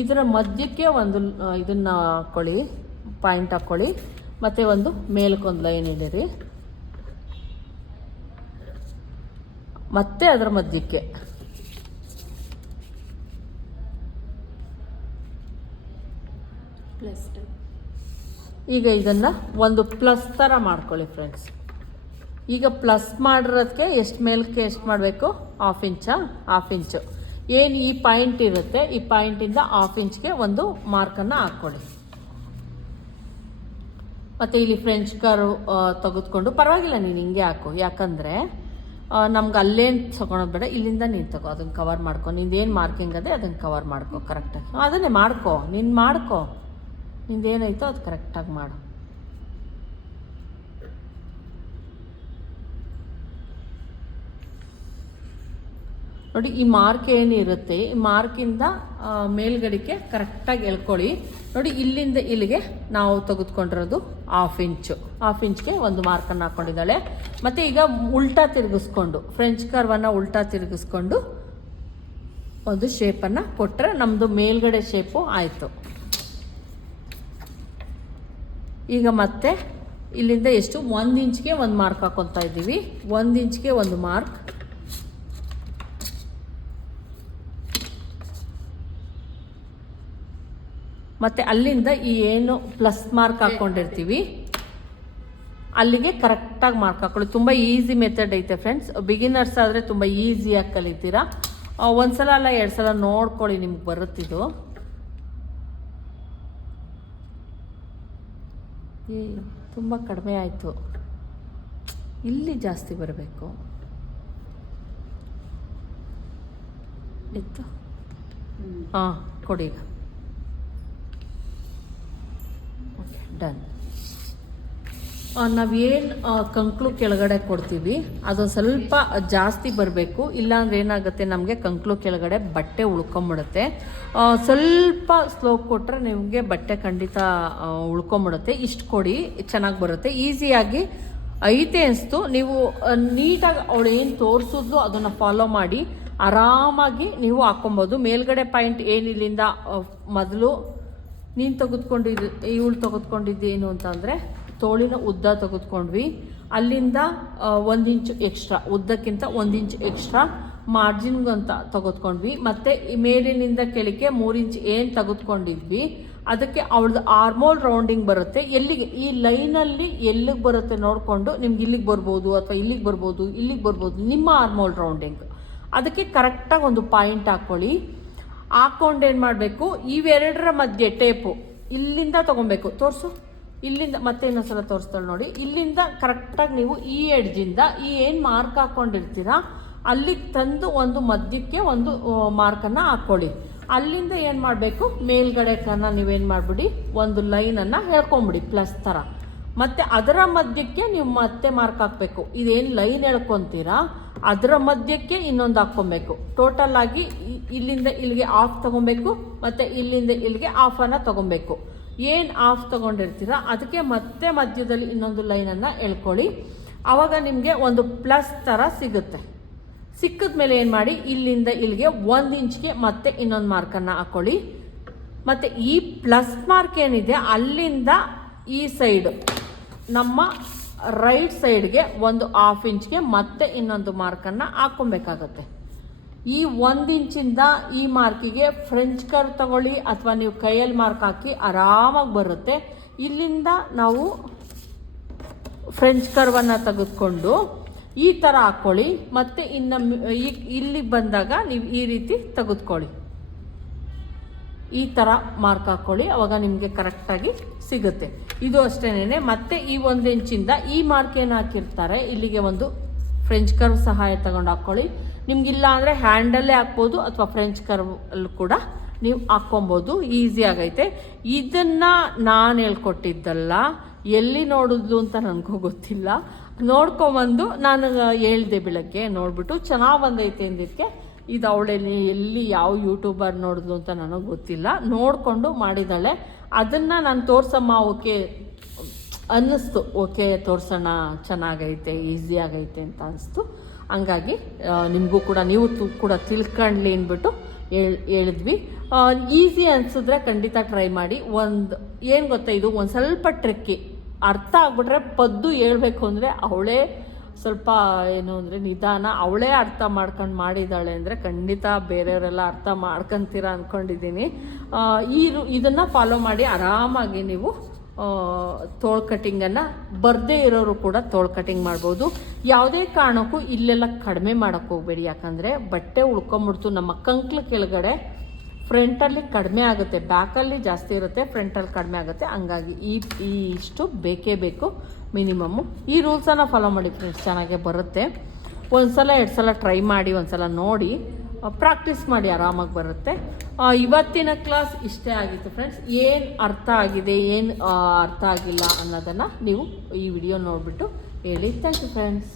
ಇದರ ಮಧ್ಯಕ್ಕೆ ಒಂದು ಇದನ್ನು ಹಾಕ್ಕೊಳ್ಳಿ ಪಾಯಿಂಟ್ ಹಾಕ್ಕೊಳ್ಳಿ ಮತ್ತು ಒಂದು ಮೇಲ್ಕೊಂದು ಲೈನ್ ಇಡೀರಿ. ಮತ್ತೆ ಅದರ ಮಧ್ಯಕ್ಕೆ.
ಪ್ಲಸ್
ಈಗ ಇದನ್ನು ಒಂದು ಪ್ಲಸ್ ಥರ ಮಾಡ್ಕೊಳ್ಳಿ ಫ್ರೆಂಡ್ಸ್ ಈಗ ಪ್ಲಸ್ ಮಾಡಿರೋದಕ್ಕೆ ಎಷ್ಟು ಮೇಲಕ್ಕೆ ಎಷ್ಟು ಮಾಡಬೇಕು? ಹಾಫ್ ಇಂಚಾ ಹಾಫ್ ಇಂಚು ಏನು ಈ ಪಾಯಿಂಟ್ ಇರುತ್ತೆ, ಈ ಪಾಯಿಂಟಿಂದ ಹಾಫ್ ಇಂಚ್ಗೆ ಒಂದು ಮಾರ್ಕನ್ನು ಹಾಕ್ಕೊಳ್ಳಿ. ಮತ್ತು ಇಲ್ಲಿ ಫ್ರೆಂಚ್ ಕಾರು ತೆಗೆದುಕೊಂಡು ಪರವಾಗಿಲ್ಲ, ನೀನು ಹಿಂಗೆ ಹಾಕು. ಯಾಕಂದರೆ ನಮ್ಗೆ ಅಲ್ಲೇನು ತಗೊಳೋದು ಬೇಡ, ಇಲ್ಲಿಂದ ನೀನು ತಗೋ ಅದನ್ನು ಕವರ್ ಮಾಡ್ಕೊ. ನಿಂದೇನು ಮಾರ್ಕಿಂಗ್ ಅದೇ ಅದನ್ನು ಕವರ್ ಮಾಡ್ಕೊ ಕರೆಕ್ಟಾಗಿ ಅದನ್ನೇ ಮಾಡ್ಕೊ, ನೀನು ಮಾಡ್ಕೊ. ನಿಂದೇನಾಯ್ತೋ ಅದು ಕರೆಕ್ಟಾಗಿ ಮಾಡು. ನೋಡಿ, ಈ ಮಾರ್ಕ್ ಏನಿರುತ್ತೆ, ಈ ಮಾರ್ಕಿಂದ ಮೇಲ್ಗಡೆಗೆ ಕರೆಕ್ಟಾಗಿ ಎಳ್ಕೊಳ್ಳಿ. ನೋಡಿ, ಇಲ್ಲಿಂದ ಇಲ್ಲಿಗೆ ನಾವು ತೆಗೆದುಕೊಂಡಿರೋದು ಹಾಫ್ ಇಂಚು ಹಾಫ್ ಇಂಚ್ಗೆ ಒಂದು ಮಾರ್ಕನ್ನು ಹಾಕ್ಕೊಂಡಿದ್ದಾಳೆ ಮತ್ತು ಈಗ ಉಲ್ಟಾ ತಿರುಗಿಸ್ಕೊಂಡು ಫ್ರೆಂಚ್ ಕರ್ವನ್ನು ಉಲ್ಟಾ ತಿರುಗಿಸ್ಕೊಂಡು ಒಂದು ಶೇಪನ್ನು ಕೊಟ್ಟರೆ ನಮ್ಮದು ಮೇಲ್ಗಡೆ ಶೇಪು ಆಯಿತು. ಈಗ ಮತ್ತೆ ಇಲ್ಲಿಂದ ಎಷ್ಟು? ಒಂದು ಇಂಚ್ಗೆ ಒಂದು ಮಾರ್ಕ್ ಹಾಕೊತಾ ಇದ್ದೀವಿ. ಒಂದು ಇಂಚ್ಗೆ ಒಂದು ಮಾರ್ಕ್ ಮತ್ತು ಅಲ್ಲಿಂದ ಈ ಏನು ಪ್ಲಸ್ ಮಾರ್ಕ್ ಹಾಕೊಂಡಿರ್ತೀವಿ, ಅಲ್ಲಿಗೆ ಕರೆಕ್ಟಾಗಿ ಮಾರ್ಕ್ ಹಾಕೊಳ್ಳಿ. ತುಂಬ ಈಸಿ ಮೆಥಡ್ ಐತೆ ಫ್ರೆಂಡ್ಸ್ ಬಿಗಿನರ್ಸ್ ಆದರೆ ತುಂಬ ಈಸಿಯಾಗಿ ಕಲಿತೀರಾ. ಒಂದ್ಸಲ ಅಲ್ಲ ಎರಡು ಸಲ ನೋಡ್ಕೊಳ್ಳಿ ನಿಮ್ಗೆ ಬರುತ್ತಿದು ಏ ತುಂಬ ಕಡಿಮೆ ಆಯಿತು. ಇಲ್ಲಿ ಜಾಸ್ತಿ ಬರಬೇಕು. ಇತ್ತು ಹಾಂ ಕೊಡಿ ಈಗ. Okay done. ನಾವೇನು ಕಂಕ್ಳು ಕೆಳಗಡೆ ಕೊಡ್ತೀವಿ. ಅದು ಸ್ವಲ್ಪ ಜಾಸ್ತಿ ಬರಬೇಕು. ಇಲ್ಲಾಂದ್ರೆ ಏನಾಗುತ್ತೆ, ನಮಗೆ ಕಂಕ್ಳು ಕೆಳಗಡೆ ಬಟ್ಟೆ ಉಳ್ಕೊಂಬಿಡುತ್ತೆ. ಸ್ವಲ್ಪ ಸ್ಲೋ ಕೊಟ್ಟರೆ ನಿಮಗೆ ಬಟ್ಟೆ ಖಂಡಿತ ಉಳ್ಕೊಂಬಿಡುತ್ತೆ. ಇಷ್ಟು ಕೊಡಿ, ಚೆನ್ನಾಗಿ ಬರುತ್ತೆ. ಈಸಿಯಾಗಿ ಐತೆ ಅನಿಸ್ತು. ನೀವು ನೀಟಾಗಿ ಅವಳು ಏನು ತೋರಿಸಿದ್ಲು, ಅದನ್ನು ಫಾಲೋ ಮಾಡಿ. ಆರಾಮಾಗಿ ನೀವು ಹಾಕೊಬೋದು. ಮೇಲ್ಗಡೆ ಪಾಯಿಂಟ್ ಏನು ಇಲ್ಲಿಂದ ಮೊದಲು ನೀನು ತೆಗೆದುಕೊಂಡಿದ್ದು ಇವಳು ತೆಗೆದುಕೊಂಡಿದ್ದೇನು ಅಂತಂದರೆ ತೋಳಿನ ಉದ್ದ ತೆಗೆದುಕೊಂಡ್ವಿ. ಅಲ್ಲಿಂದ ಒಂದು ಇಂಚು ಎಕ್ಸ್ಟ್ರಾ ಉದ್ದಕ್ಕಿಂತ ಒಂದು ಇಂಚ್ ಎಕ್ಸ್ಟ್ರಾ ಮಾರ್ಜಿನ್ಗಂತ ತೆಗೆದುಕೊಂಡ್ವಿ. ಮತ್ತು ಮೇಲಿನಿಂದ ಕೆಳಗೆ ಮೂರು ಇಂಚ್ ಏನು ತೆಗೆದುಕೊಂಡಿದ್ವಿ, ಅದಕ್ಕೆ ಅವಳದು ಆರ್ಮೋಲ್ ರೌಂಡಿಂಗ್ ಬರುತ್ತೆ. ಎಲ್ಲಿಗೆ? ಈ ಲೈನಲ್ಲಿ ಎಲ್ಲಿಗೆ ಬರುತ್ತೆ ನೋಡಿಕೊಂಡು ನಿಮ್ಗೆ ಇಲ್ಲಿಗೆ ಬರ್ಬೋದು ಅಥವಾ ಇಲ್ಲಿಗೆ ಬರ್ಬೋದು ಇಲ್ಲಿಗೆ ಬರ್ಬೋದು, ನಿಮ್ಮ ಆರ್ಮೋಲ್ ರೌಂಡಿಂಗ್ ಅದಕ್ಕೆ ಕರೆಕ್ಟಾಗಿ ಒಂದು ಪಾಯಿಂಟ್ ಹಾಕ್ಕೊಳ್ಳಿ ಹಾಕ್ಕೊಂಡು ಏನು ಮಾಡಬೇಕು? ಇವೆರಡರ ಮಧ್ಯೆ ಟೇಪು ಇಲ್ಲಿಂದ ತೊಗೊಬೇಕು. ತೋರಿಸು. ಇಲ್ಲಿಂದ ಮತ್ತೆ ಇನ್ನೊಂದ್ಸಲ ತೋರಿಸ್ತಾಳೆ ನೋಡಿ. ಇಲ್ಲಿಂದ ಕರೆಕ್ಟಾಗಿ ನೀವು ಈ ಎಡ್ಜಿಂದ ಈ ಏನು ಮಾರ್ಕ್ ಹಾಕ್ಕೊಂಡಿರ್ತೀರಾ ಅಲ್ಲಿಗೆ ತಂದು ಒಂದು ಮಧ್ಯಕ್ಕೆ ಒಂದು ಮಾರ್ಕನ್ನು ಹಾಕ್ಕೊಳ್ಳಿ ಅಲ್ಲಿಂದ ಏನು ಮಾಡಬೇಕು? ಮೇಲ್ಗಡೆ ಕನ್ನ ನೀವೇನು ಮಾಡಿಬಿಡಿ, ಒಂದು ಲೈನನ್ನು ಹೇಳ್ಕೊಂಬಿಡಿ ಪ್ಲಸ್ ಥರ. ಮತ್ತು ಅದರ ಮಧ್ಯಕ್ಕೆ ನೀವು ಮತ್ತೆ ಮಾರ್ಕ್ ಹಾಕಬೇಕು. ಇದೇನು ಲೈನ್ ಹೇಳ್ಕೊತೀರಾ, ಅದರ ಮಧ್ಯಕ್ಕೆ ಇನ್ನೊಂದು ಹಾಕ್ಕೊಬೇಕು. ಟೋಟಲ್ ಆಗಿ ಇಲ್ಲಿಂದ ಇಲ್ಲಿಗೆ ಆಫ್ ತಗೊಬೇಕು, ಮತ್ತು ಇಲ್ಲಿಂದ ಇಲ್ಲಿಗೆ ಆಫನ್ನು ತಗೊಬೇಕು. ಏನು ಆಫ್ ತಗೊಂಡಿರ್ತೀರಾ, ಅದಕ್ಕೆ ಮತ್ತೆ ಮಧ್ಯದಲ್ಲಿ ಇನ್ನೊಂದು ಲೈನನ್ನು ಎಳ್ಕೊಳ್ಳಿ. ಆವಾಗ ನಿಮಗೆ ಒಂದು ಪ್ಲಸ್ ಥರ ಸಿಗುತ್ತೆ. ಸಿಕ್ಕಿದ ಮೇಲೆ ಏನು ಮಾಡಿ, ಇಲ್ಲಿಂದ ಇಲ್ಲಿಗೆ ಒಂದು ಇಂಚ್ಗೆ ಮತ್ತೆ ಇನ್ನೊಂದು ಮಾರ್ಕನ್ನು ಹಾಕ್ಕೊಳ್ಳಿ ಮತ್ತು ಈ ಪ್ಲಸ್ ಮಾರ್ಕ್ ಏನಿದೆ, ಅಲ್ಲಿಂದ ಈ ಸೈಡ್ ನಮ್ಮ ರೈಟ್ ಸೈಡ್ಗೆ ಒಂದು ಹಾಫ್ ಇಂಚ್ಗೆ ಮತ್ತೆ ಇನ್ನೊಂದು ಮಾರ್ಕನ್ನು ಹಾಕ್ಕೊಬೇಕಾಗತ್ತೆ. ಈ ಒಂದು ಇಂಚಿಂದ ಈ ಮಾರ್ಕಿಗೆ ಫ್ರೆಂಚ್ ಕರ್ ತಗೊಳ್ಳಿ ಅಥವಾ ನೀವು ಕೈಯಲ್ಲಿ ಮಾರ್ಕ್ ಹಾಕಿ ಆರಾಮಾಗಿ ಬರುತ್ತೆ. ಇಲ್ಲಿಂದ ನಾವು ಫ್ರೆಂಚ್ ಕರ್ವನ್ನು ತೆಗೆದುಕೊಂಡು ಈ ಥರ ಹಾಕ್ಕೊಳ್ಳಿ ಮತ್ತು ಇನ್ನು ಇಲ್ಲಿಗೆ ಬಂದಾಗ ನೀವು ಈ ರೀತಿ ತೆಗೆದುಕೊಳ್ಳಿ. ಈ ಥರ ಮಾರ್ಕ್ ಹಾಕ್ಕೊಳ್ಳಿ ಅವಾಗ ನಿಮಗೆ ಕರೆಕ್ಟಾಗಿ ಸಿಗುತ್ತೆ. ಇದು ಅಷ್ಟೇನೆ ಮತ್ತೆ ಈ ಒಂದು ಇಂಚಿಂದ ಈ ಮಾರ್ಕ್ ಏನು ಹಾಕಿರ್ತಾರೆ? ಇಲ್ಲಿಗೆ ಒಂದು ಫ್ರೆಂಚ್ ಕರ್ವ್ ಸಹಾಯ ತಗೊಂಡು ಹಾಕ್ಕೊಳ್ಳಿ ನಿಮ್ಗಿಲ್ಲ ಅಂದರೆ ಹ್ಯಾಂಡಲ್ಲೇ ಹಾಕ್ಬೋದು ಅಥವಾ ಫ್ರೆಂಚ್ ಕರ್ವ್ ಅಲ್ಲಿ ಕೂಡ ನೀವು ಹಾಕ್ಕೊಬೋದು. ಈಸಿ ಆಗೈತೆ. ಇದನ್ನು ನಾನು ಹೇಳ್ಕೊಟ್ಟಿದ್ದಲ್ಲ, ಎಲ್ಲಿ ನೋಡಿದ್ಲು ಅಂತ ನನಗೂ ಗೊತ್ತಿಲ್ಲ. ನೋಡ್ಕೊಂಬಂದು ನಾನು ಹೇಳ್ದೆ ಬೆಳಗ್ಗೆ, ನೋಡ್ಬಿಟ್ಟು ಚೆನ್ನಾಗಿ ಬಂದೈತೆ ಅಂದಿದ್ದಕ್ಕೆ ಇದು ಅವಳಲ್ಲಿ ಎಲ್ಲಿ ಯಾವ ಯೂಟ್ಯೂಬರ್ ನೋಡಿದ್ಲು ಅಂತ ನನಗೆ ಗೊತ್ತಿಲ್ಲ. ನೋಡಿಕೊಂಡು ಮಾಡಿದ್ದಾಳೆ ಅದನ್ನು ನಾನು ತೋರ್ಸಮ್ಮ, ಓಕೆ ಅನ್ನಿಸ್ತು ಓಕೆ, ತೋರ್ಸೋಣ, ಚೆನ್ನಾಗೈತೆ, ಈಸಿ ಆಗೈತೆ ಅಂತ ಅನಿಸ್ತು. ಹಂಗಾಗಿ ನಿಮಗೂ ಕೂಡ, ನೀವು ಕೂಡ ತಿಳ್ಕೊಳ್ಳಿ ಅಂದ್ಬಿಟ್ಟು ಹೇಳ್, ಹೇಳಿದ್ವಿ. ಈಸಿ ಅನಿಸಿದ್ರೆ ಖಂಡಿತ ಟ್ರೈ ಮಾಡಿ. ಒಂದು, ಏನು ಗೊತ್ತಾ ಇದು? ಒಂದು ಸ್ವಲ್ಪ ಟ್ರಿಕ್ಕಿ. ಅರ್ಥ ಆಗ್ಬಿಟ್ರೆ ಪದ್ದು ಹೇಳಬೇಕು ಅಂದರೆ ಅವಳೇ ಸ್ವಲ್ಪ, ಏನು ಅಂದರೆ ನಿಧಾನ, ಅವಳೇ ಅರ್ಥ ಮಾಡ್ಕೊಂಡು ಮಾಡಿದ್ದಾಳೆ ಅಂದರೆ ಖಂಡಿತ ಬೇರೆಯವರೆಲ್ಲ ಅರ್ಥ ಮಾಡ್ಕೊತೀರ ಅಂದ್ಕೊಂಡಿದ್ದೀನಿ ಈ ಇದನ್ನು ಫಾಲೋ ಮಾಡಿ ಆರಾಮಾಗಿ ನೀವು ತೋಳ್ ಕಟಿಂಗನ್ನು ಬರದೇ ಇರೋರು ಕೂಡ ತೋಳ್ ಕಟಿಂಗ್ ಮಾಡ್ಬೋದು. ಯಾವುದೇ ಕಾರಣಕ್ಕೂ ಇಲ್ಲೆಲ್ಲ ಕಡಿಮೆ ಮಾಡೋಕ್ಕೆ ಹೋಗಬೇಡಿ. ಯಾಕಂದರೆ ಬಟ್ಟೆ ಉಳ್ಕೊಂಬಿಡ್ತು. ನಮ್ಮ ಕಂಕ್ಲ ಕೆಳಗಡೆ ಫ್ರಂಟಲ್ಲಿ ಕಡಿಮೆ ಆಗುತ್ತೆ. ಬ್ಯಾಕಲ್ಲಿ ಜಾಸ್ತಿ ಇರುತ್ತೆ ಫ್ರಂಟಲ್ಲಿ ಕಡಿಮೆ ಆಗುತ್ತೆ. ಹಂಗಾಗಿ ಈ ಈ ಇಷ್ಟು ಬೇಕೇ ಬೇಕು ಮಿನಿಮಮ್ಮು. ಈ ರೂಲ್ಸನ್ನು ಫಾಲೋ ಮಾಡಿ ಫ್ರೆಂಡ್ಸ್ ಚೆನ್ನಾಗೆ ಬರುತ್ತೆ. ಒಂದು ಸಲ ಎರಡು ಸಲ ಟ್ರೈ ಮಾಡಿ ಒಂದು ಸಲ ನೋಡಿ. ಪ್ರಾಕ್ಟೀಸ್ ಮಾಡಿ ಆರಾಮಾಗಿ ಬರುತ್ತೆ. ಇವತ್ತಿನ ಕ್ಲಾಸ್ ಇಷ್ಟೇ ಆಗಿತ್ತು ಫ್ರೆಂಡ್ಸ್ ಏನು ಅರ್ಥ ಆಗಿದೆ, ಏನು ಅರ್ಥ ಆಗಿಲ್ಲ ಅನ್ನೋದನ್ನು ನೀವು ಈ ವಿಡಿಯೋ ನೋಡಿಬಿಟ್ಟು ಹೇಳಿ. Thank you friends